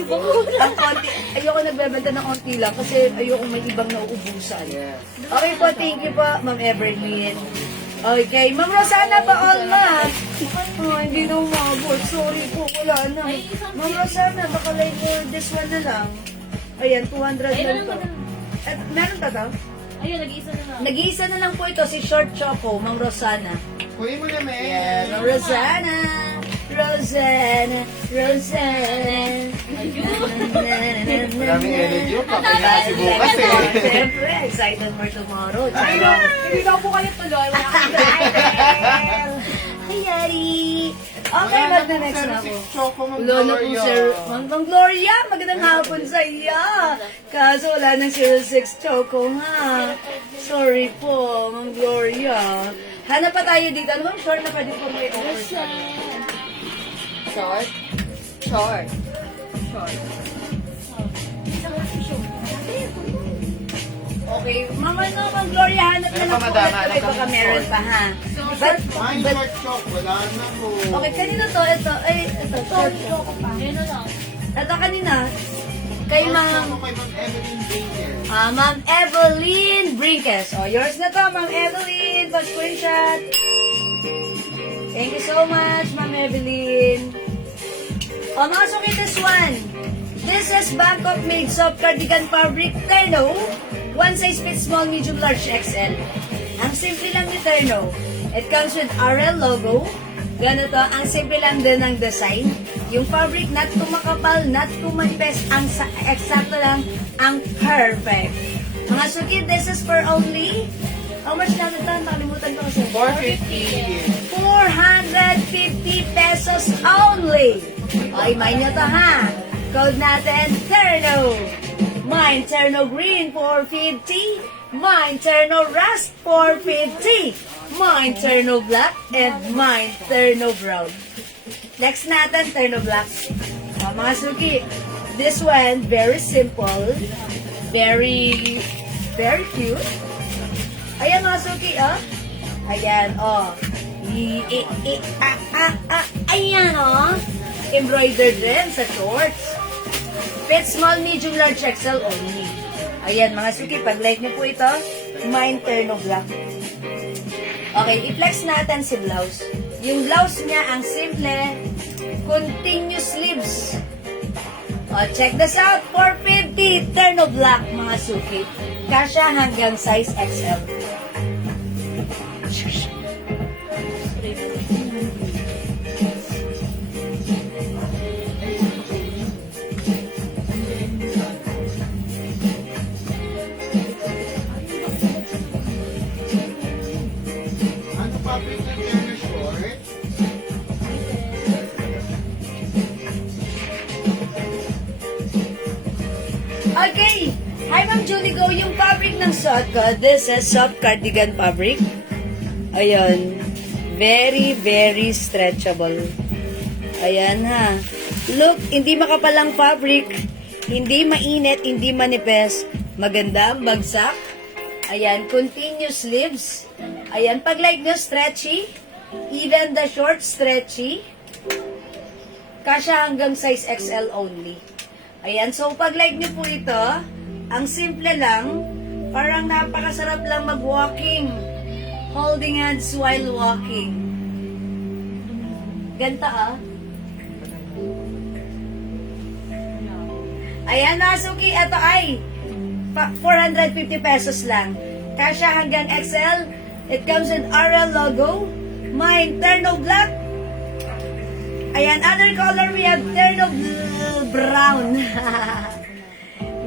ang konti, ayoko nagbebenta ng konti lang kasi ayoko may ibang nauubusan. Okay po, thank you po, Ma'am Everlyn. Okay, Ma'am Rosana pa all ma. Oh, hindi na umabot. Sorry po, wala na. Ma'am Rosana, baka like this one na lang. Ayan, 200 lang to. Meron pa to? Ayun, nag-iisa na lang. Nag-iisa na lang po ito, si Short Choco, Ma'am Rosana. Kuhin mo na, men. Yeah, Ma'am Rosana. Rosana. Maraming energy yung papayasi bukas eh. Siyempre, excited for tomorrow. Hindi daw po kayo tuloy. Wala kang driver. Hi, Yari. Okay, mag-next na ako. Choco, Ma'am Wala na po, Gloria. sir. Ma'am Gloria, magandang hapon sa iya. Kaso wala nang 06 Choco, ha? Sorry po, Ma'am Gloria. Hanap pa tayo dito. Ano bang short na pwede po may oversize? Short. Okay, Mama Gloria, hanap na Ano lang pa, po madam? ulit Ano baka pa, meron short? pa ha. Ay, short chok. Wala na po. Okay, kanino to? Ito, short choc. Ano lang? Ito kanina. Kay Short Ma'am, chok kay Ma'am Evelyn Baker. Ma'am Evelyn Brinkes. Oh, yours na to, Ma'am Evelyn. Pa-screenshot. Thank you so much, Ma'am Evelyn. Oh, mga suki, this one. This is Bangkok made soft cardigan fabric Terno. One size fits small, medium, large, XL. Ang simple lang ni Terno. It comes with RL logo. Ganito, ang simple lang din ng design. Yung fabric, not too makapal, not too manipes. Ang eksakto lang, ang perfect. Mga suki, this is for only, how much natin ito? Nakalimutan ko kasi. 450. 450 pesos only. Okay, mine nyo to ha. Code natin, Terno. Mine, Terno Green, 450. Mine, Terno Rust, 450. Mine, Terno Black. And mine, Terno Brown. Next natin, Terno Black. Mga suki, this one, very simple. Very, very cute. Ayan mga suki, oh. Ayan, oh. Ayan, oh. Embroidered din sa shorts. Fit small, medium, large, XL only. Ayan, mga suki, pag like niyo po ito, mine Terno Black. Okay, i-flex natin si blouse. Yung blouse niya, ang simple, continuous sleeves. O, check this out, 450 Terno Black, mga suki. Kasya hanggang size XL. Ano fabric ng Terno short? Okay. Hi, Ma'am Julie Go. Yung fabric ng suot ko, this is soft cardigan fabric. Ayun. Very, very stretchable. Ayan ha. Look, hindi makapalang fabric. Hindi mainit, hindi manipes. Maganda ang bagsak. Ayan, continuous sleeves. Ayan, pag like nyo, stretchy. Even the short, stretchy. Kasya hanggang size XL only. Ayan, so pag like nyo po ito, ang simple lang, parang napakasarap lang mag-walking. Holding hands while walking. Ganda ah. Ayan na, Suki, ito ay 450 pesos lang. Kasya hanggang XL. It comes with RL logo. Mine, Terno Black. Ayan, other color we have Terno Brown.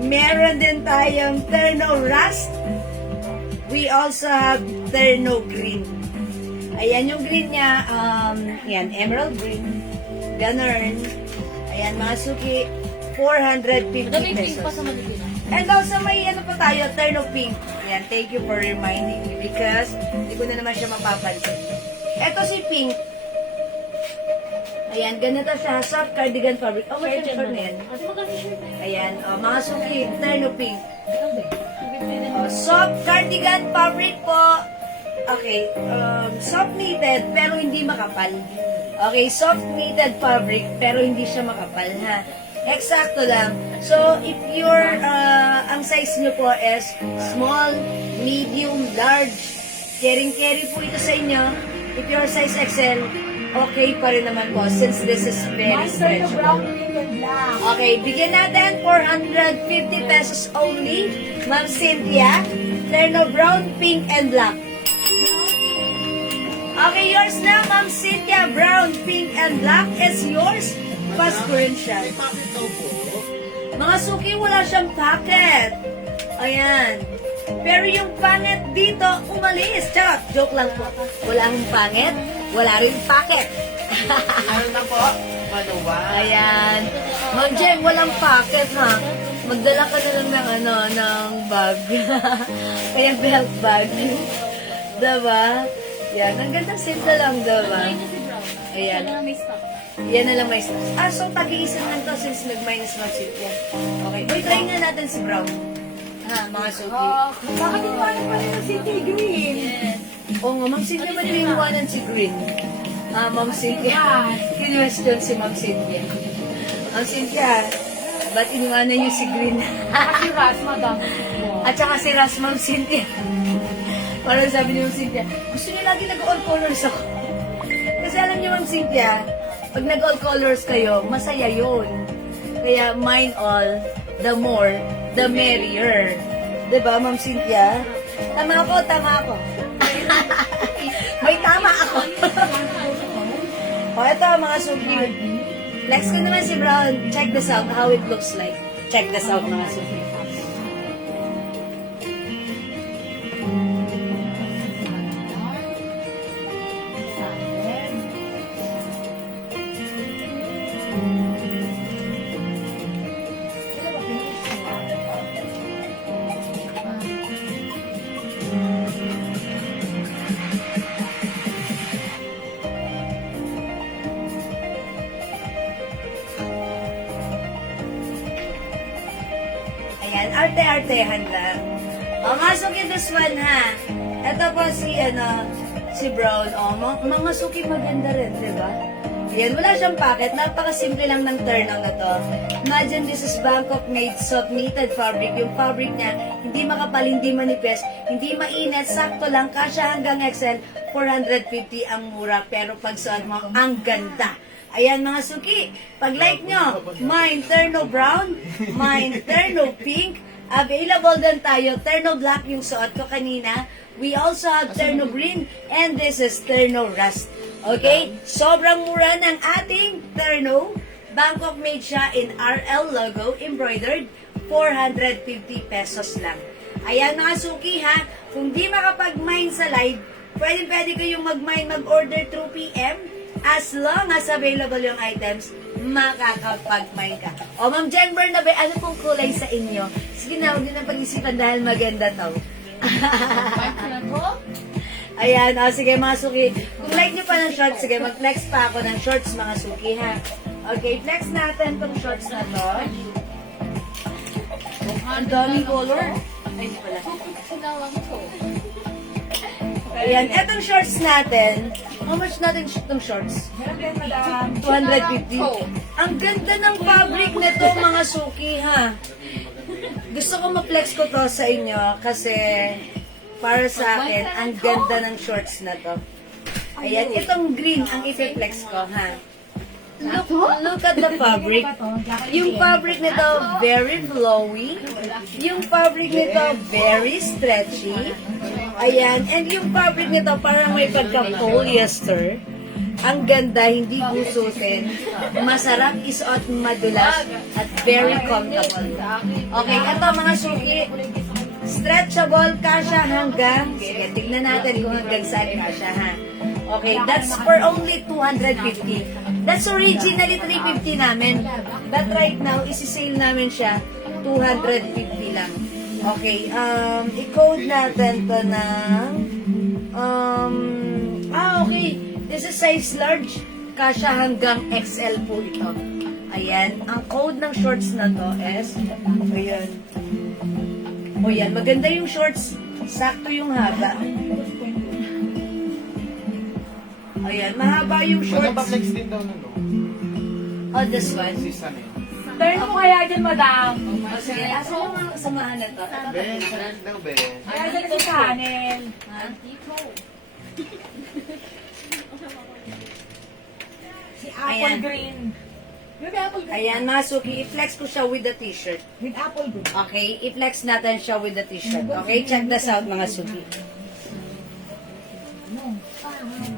Meron din tayong Terno Rust. We also have Terno Green. Ayan, yung green niya, yan, emerald green. Ganun. Ayan, mga Suki, 450 Madaming pink pa pesos. sa Manila. And also, may ano pa tayo, Terno Pink. Ayan, thank you for reminding me because hindi ko na naman siya mapapansin. Ito si Pink. Ayan, ganito siya, soft cardigan fabric. Oh, may short na yan. Kasi maganda shirt na yun. Ayan, mga Suki, Terno Pink. Soft cardigan fabric po. Okay, soft knitted pero hindi makapal. Okay, soft knitted fabric pero hindi siya makapal ha. Eksakto lang. So, if ang size nyo po is small, medium, large, carry po ito sa inyo. If your size XL, okay pa rin naman po since this is very stretchable. Okay, bigyan natin 450 pesos only. Ma'am Cynthia, Terno Brown, Pink, and Black. Okay, yours na, Ma'am Cynthia. Brown, Pink, and Black is yours. Pa-screenshot. May pocket daw po. Mga Suki, wala siyang packet. Ayan. Pero yung pangit dito, umalis. Charot, joke lang po. Wala akong pangit, wala rin packet. Ano na po? Maluwa. Ayan. Ma'am Jem, walang packet ha. Magdala ka na lang ng ng bag. Kaya belt bag. Diba? Yan, ang ganda simple lang, diba? Ito si Brown. Ayan. Wala na may stock. Yan na lang may stocks. So tag-iisa lang to since nag-minus mag yan. Okay. Uy, try nga natin si Brown. Ha, mga suki. Bakit iniwanan pa rin ang City Green? Oo nga, Ma'am Cynthia, ba't may iwanan si Green? Ma'am Cynthia. Question si Ma'am Cynthia. Ma'am Cynthia, ba't iniwanan niyo si Green? Kasi Ras, madam. At saka si Ras, Ma'am Cynthia. Parang sabi niyo, Ma'am Cynthia, gusto niyo lagi nag-all colors ako. Kasi alam niyo, Ma'am Cynthia, pag nag-all colors kayo, masaya yun. Kaya mine all, the more, the merrier. Diba, Ma'am Cynthia? Tama ako, tama ako. May tama ako. O, ito mga suki. Flex ko naman si Brown. Check this out, how it looks like. Check this out mga suki. Ayan, arte-artehan lang. O, mga suki this one ha. Ito po si Brown. O, mga suki maganda rin, di ba? Ayan, wala siyang packet. Napakasimple lang ng turn-on na to. Imagine this is Bangkok made soft knitted fabric. Yung fabric niya, hindi makapal, hindi manipis, hindi mainit, sakto lang, kasya hanggang XL, 450 ang mura. Pero pag suot mo, ang ganda. Ayan mga suki, pag like nyo, mine terno brown, mine terno pink, available din tayo, terno black yung suot ko kanina. We also have terno green, and this is terno rust. Okay? Sobrang mura ng ating terno. Bangkok made siya in RL logo, embroidered, 450 pesos lang. Ayan mga suki ha, kung di makapag-mine sa live, pwede kayong mag-mine, mag-order through PM. As long as available yung items, makakapag-mine ka. O, Ma'am Jen Bernabe, ano pong kulay sa inyo? Sige na, huwag din ang pag-isipan dahil maganda to. Ayan, o, sige mga suki. Kung like nyo pa ng shorts, sige, mag-flex pa ako ng shorts mga suki, ha? Okay, flex natin tong shorts na to. Ang daming color. Ay, hindi pala. Ayan, etong shorts natin, how much natin itong shorts? Meron din, madam. 250. Ang ganda ng fabric nito mga suki ha. Gusto ko ma-flex ko to sa inyo kasi para sa akin, ang ganda ng shorts na to. Ayan, itong green ang i-flex ko ha. Look at the fabric. Yung fabric nito, very flowy. Yung fabric nito, very stretchy. Ayan. And yung fabric nito, parang may pagka-polyester. Ang ganda, hindi gusutin. Masarap isuot, madulas, at very comfortable. Okay, ito mga suki. Stretchable, kasha hanggang, sige, tignan natin kung hanggang saan kasha ha. Okay, that's for only 250. That's originally 350 namin. But right now, isi-sale namin siya 250 lang. Okay, i-code natin to ng okay. This is size large. Kasha hanggang XL po ito. Ayan, ang code ng shorts na to is ayan. O yan, maganda yung shorts. Sakto yung haba. Ayan, mahaba yung shorts. Magpa-flex din daw nun, no? Oh, this one. Season eh. Turn mo kaya dyan, madam. O sige, asa yung mga kasamahan na to? Ben, sarap daw, Ben. Kaya dyan si Chanel. Ha? Si Apple Ayan. Green. Yung Apple Green. Ayan, mga suki, i-flex ko siya with the t-shirt. With Apple Green. Okay, i-flex natin siya with the t-shirt. Okay, check this out mga suki. No.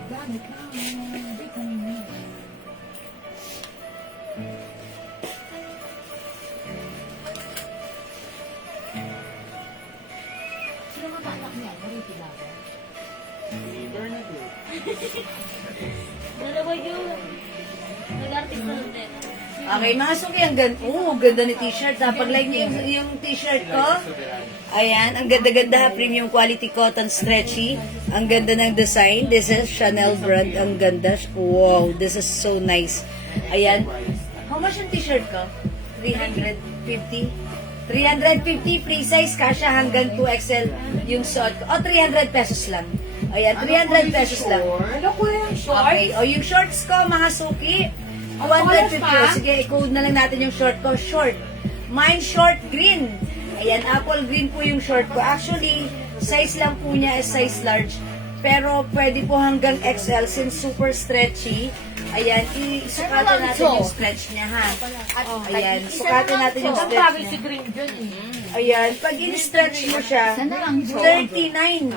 Gamit na. Sino mga anak niya? Mariti ba ako? Dalawa yun. Nag-artist na din. Okay, mga suki, ang ganda. Ganda ni t-shirt. Ha? Pag like niyo yung t-shirt ko, ayan, ang ganda-ganda. Premium quality cotton stretchy. Ang ganda ng design. This is Chanel brand. Ang ganda. Wow, this is so nice. Ayan. How much yung t-shirt ko? 350? 350 free size, kasha hanggang 2XL yung suot ko. O, 300 pesos lang. Ayan, 300 pesos lang. Ano ko yung short? Okay, o yung shorts ko, mga suki, 150. Sige, i-code na lang natin yung short ko. Short. Mine short green. Ayan, apple green po yung short ko. Actually, size lang po niya is size large. Pero pwede po hanggang XL since super stretchy. Ayan, isukatan natin yung stretch niya, ha? Ayan, sukatan natin yung Ang stretch sabi niya. si Green dyan eh. Ayan, pag in-stretch mo siya, 39.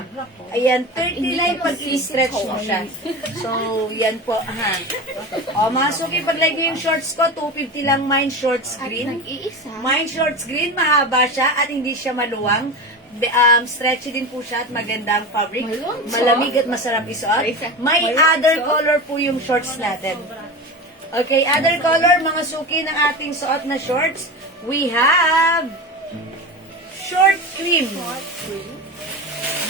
Ayan, 39 pag in-stretch mo siya. So, yan po, ha. O, mga suki, pag-like nyo yung shorts ko, 250 lang mine shorts green. Mine shorts green, mahaba siya at hindi siya maluwang. Stretchy din po siya at maganda ang fabric. Malamig at masarap isuot. May other color po yung shorts natin. Okay, other color, mga suki ng ating suot na shorts. We have short cream.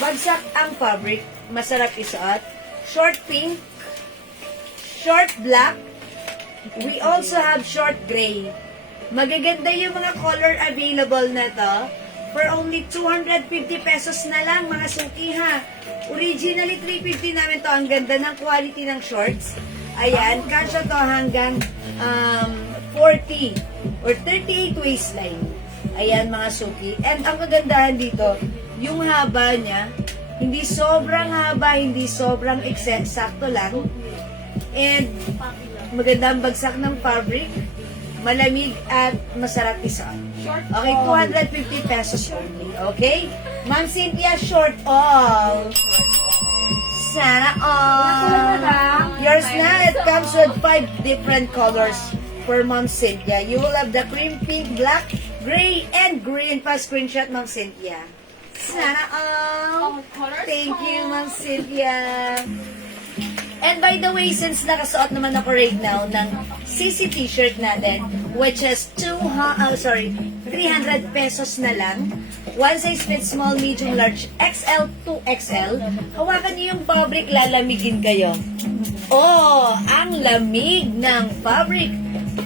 Bagsak ang fabric. Masarap isuot. Short pink. Short black. We also have short gray. Magaganda yung mga color available na to. For only 250 pesos na lang, mga suki, ha. Originally, 350 namin to. Ang ganda ng quality ng shorts. Ayan, kasya to hanggang 40 or 38 waistline. Ayan, mga suki. And ang kagandahan dito, yung haba niya, hindi sobrang haba, hindi sobrang sakto lang. And maganda ang bagsak ng fabric. Malamig at masarap isuot. Okay, 250 pesos only. Okay? Ma'am Cynthia, short all. Sana all. Yours na, it comes with 5 different colors for Ma'am Cynthia. You will have the cream, pink, black, gray, and green. Pa-screenshot, Ma'am Cynthia. Sana all. Thank you, Ma'am Cynthia. And by the way, since nakasuot naman ako right now ng CC t-shirt natin, which is 300 pesos na lang. One size fits small, medium, large, XL to XL. Hawakan niyo yung fabric, lalamigin kayo. Oh, ang lamig ng fabric.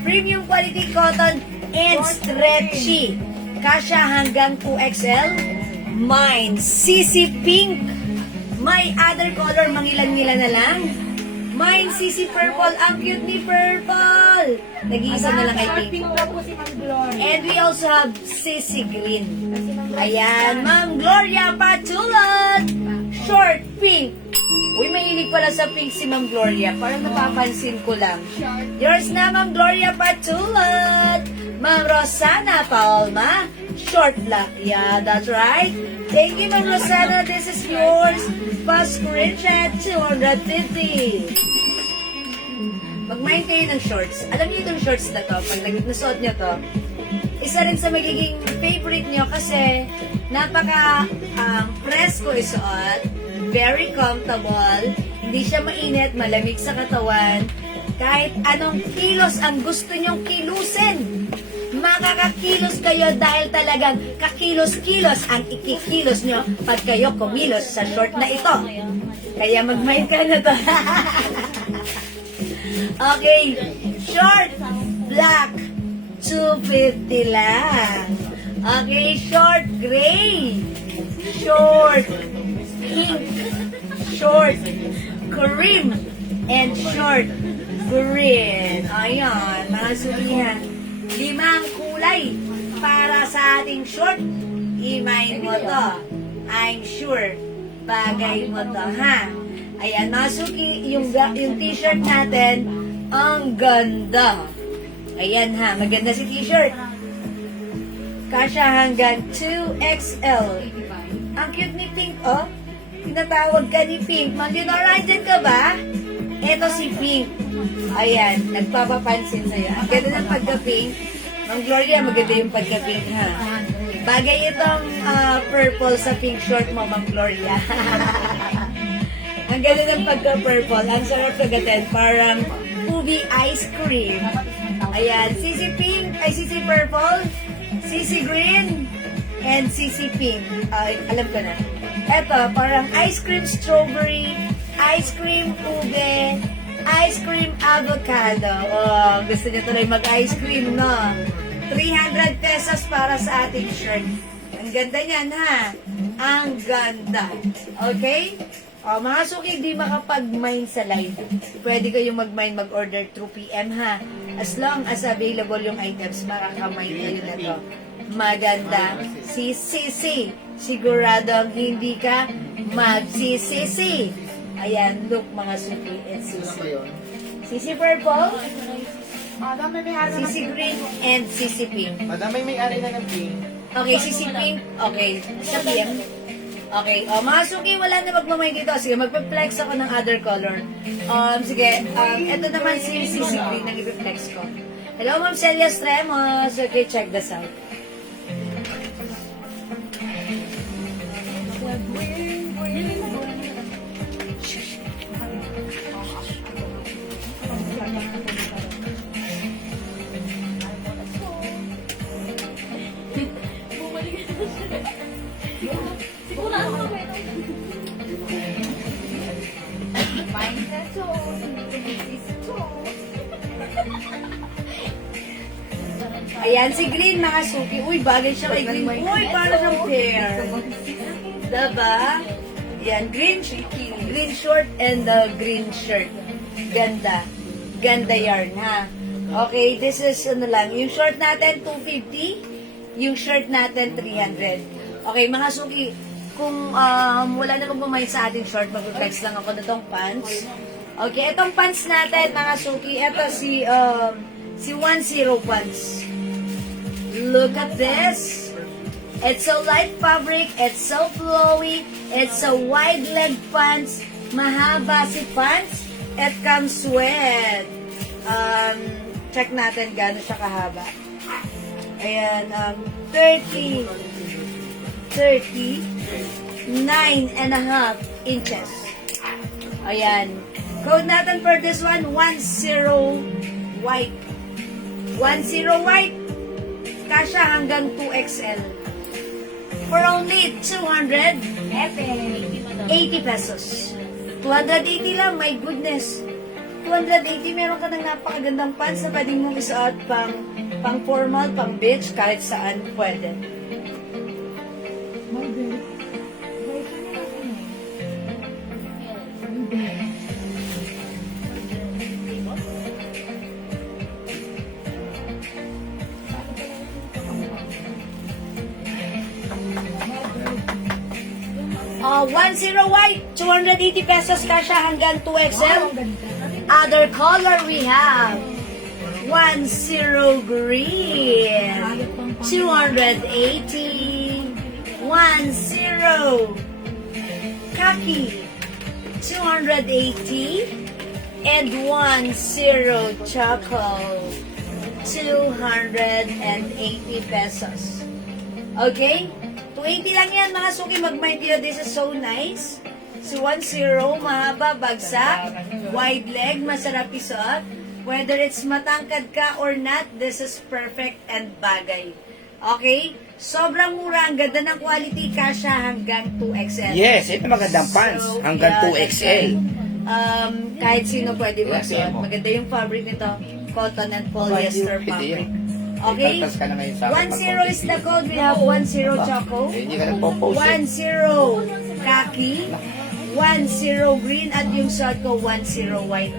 Premium quality cotton and stretchy. Kasya hanggang 2XL. Mine, CC pink. May other color, mangilan-ngilan na lang. Mine, CC purple. Ang cute ni purple. Nag-iisa na lang, I think. Pink daw po si Ma'am Gloria. And we also have CC green. Ayan, Ma'am Gloria Patulot. Short pink. Uy, mahilig pala sa pink si Ma'am Gloria. Parang napapansin ko lang. Yours na, Ma'am Gloria Patulot. Ma'am Rosana Palma. Short black. Yeah, that's right. Thank you, Ma'am Rosana. This is yours. Fast screenshot, 250. Mag-mind kayo ng shorts. Alam niyo itong shorts na to, pag nasuot niyo to, isa rin sa magiging favorite niyo kasi napaka presko isuot, very comfortable, hindi siya mainit, malamig sa katawan, kahit anong kilos ang gusto niyong kilusin. Makakakilos kayo dahil talagang kakilos-kilos ang ikikilos nyo pag kayo kumilos sa short na ito. Kaya mag-mind ka na to. Okay, short black, 250 lang. Okay, short gray, short pink, short cream, and short green. Ayan, mga sulihan. 5 kulay para sa ating short. I-mind mo to. I'm sure bagay mo to, ha? Ayan, mga suki, yung t-shirt natin, ang ganda. Ayan, ha, maganda si t-shirt. Kasya hanggang 2XL. Ang cute ni Pink, oh. Tinatawag ka ni Pink. Mag-Leonora, dyan ka ba? Eto si Pink. Ayan, nagpapapansin sa'yo. Ang ganda ng pagka-pink. Ma'am Gloria, maganda yung pagka-pink, ha? Bagay itong purple sa pink short mo, Ma'am Gloria. Ang ganda ng pagka-purple. Ang sarap kagatin. Parang ubi ice cream. Ayan, CC pink, ay CC purple, CC green, and CC pink. Alam ko na. Eto, parang ice cream strawberry, ice cream ube, ice cream avocado. Oh, gusto niya tuloy mag-ice cream, no? 300 pesos para sa ating shirt. Ang ganda niyan, ha? Ang ganda. Okay? O, mga suki, di makapag-mine sa live. Pwede kayong mag-mine, mag-order through PM, ha? As long as available yung items, makakamine kayo na to. Maganda. Si Sisi. Siguradong hindi ka magsisisi. Ayan, look mga suki and Sisi. Sisi Purple, Madam, may may-ari na ng Sisi Green, and Sisi Pink. Madam, may may-ari na ng pink. Okay, Sisi Pink. Okay, sa PM. Okay, mga suki, wala na magmamay dito. Sige, magpa-flex ako ng other color. Sige, ito naman si Sisi Green na ipiplex ko. Hello, Ma'am Celia Stremos. Okay, check this out. Siguro ako may Ayan, si Green, mga suki. Uy, bagay siya kay Green. Uy, para ng pair. Diba? Yan, green short and the green shirt. Ganda. Ganda yarn, ha? Okay, this is, ano lang, yung short natin, 250. Yung shirt natin, 300. Okay, mga suki, kung wala na magmamay sa ating short, mag-flex lang ako na itong pants. Okay, itong pants natin, mga suki, ito si 10 pants. Look at this. It's so light fabric, it's so flowy, it's a wide leg pants, mahaba si pants, it comes with, check natin gano'n siya kahaba. Ayan, 39.5 inches. Ayan. Code natin for this one, 10 white. 10 white. Kasha hanggang 2XL. For only 280 pesos. 280 lang, my goodness. 280, meron ka ng napakagandang pants na pwedeng mong isuot pang formal, pang beach, kahit saan pwede. Oh, 10 white, 280 pesos kasha hanggang 2XL. Other color we have 10 green, 280, 10 khaki, 280, and 10 chocolate, 280 pesos. Okay? 280 lang yan, mga suki. Mag-mind you, this is so nice. Si 10, mahaba, bagsak, wide leg, masarap isuot. Whether it's matangkad ka or not, this is perfect and bagay. Okay? Sobrang mura, ang ganda ng quality, kasha hanggang 2XL. Yes, ito magandang pants. Hanggang 2XL. Kahit sino pwede magsuot. Maganda yung fabric nito. Cotton and polyester fabric. Okay? 10 is the code. We have 10 choco, Hindi ka nagpo-post 10 khaki, 10 green, at yung short ko 10 white.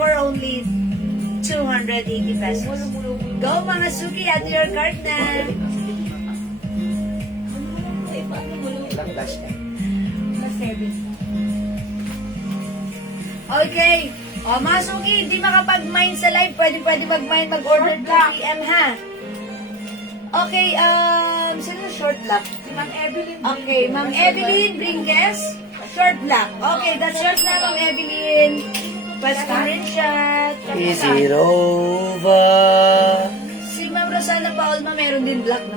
For only 280 pesos. Go mga suki at your cart na. Okay. O, mga suki, hindi makapag-mine sa live. Pwede mag-mine, mag-order 2 PM, ha? Okay, sino short black? Ma'am Evelyn. Okay, Ma'am Evelyn Brinques, short black. Okay, that's short na, Ma'am Evelyn. Pwede rin shot. Easy Rova. Si Ma'am Rosana Paulma, meron din black, no?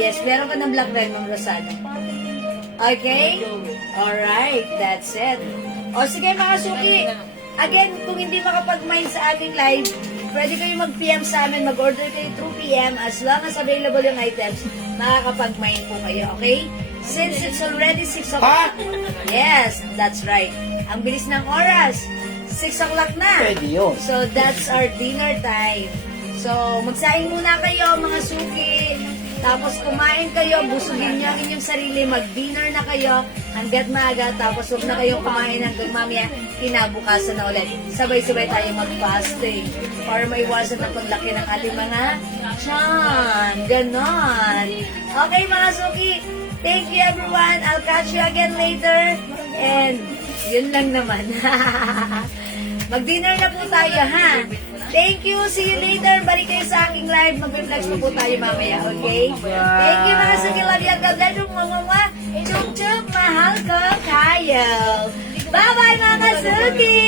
Yes, meron ka ng black red, Ma'am Rosana. Okay? Alright, that's it. O sige mga suki, again, kung hindi makapag-mine sa aming live, pwede kayo mag-PM sa amin, mag-order kayo through PM, as long as available yung items, makakapag-mine po kayo, okay? Since it's already 6 o'clock. Yes, that's right. Ang bilis ng oras. 6 o'clock na. Pwede yun. So, that's our dinner time. So, So, magsaing muna kayo mga suki. Tapos kumain kayo, busugin niyo ang inyong sarili, mag-dinner na kayo hanggat maaga. Tapos huwag na kayong kumain hanggang mamaya, kinabukasan na ulit. Sabay-sabay tayo mag-fasting para maiwasan ang paglaki ng ating mga tiyan. Ganon. Okay mga suki, thank you everyone. I'll catch you again later. And yun lang naman. Mag-dinner na po tayo, ha? Thank you. See you later. Balik kayo sa aking live. Mag-relax pa po tayo mamaya, okay? Thank you, mga suki. Love you. God bless you. Mwah. Chup, chup. Mahal ko kayo. Bye-bye, mga suki.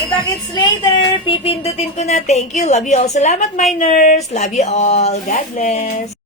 Kita-kits later. Pipindutin ko na. Thank you. Love you all. Salamat, miners. Love you all. God bless.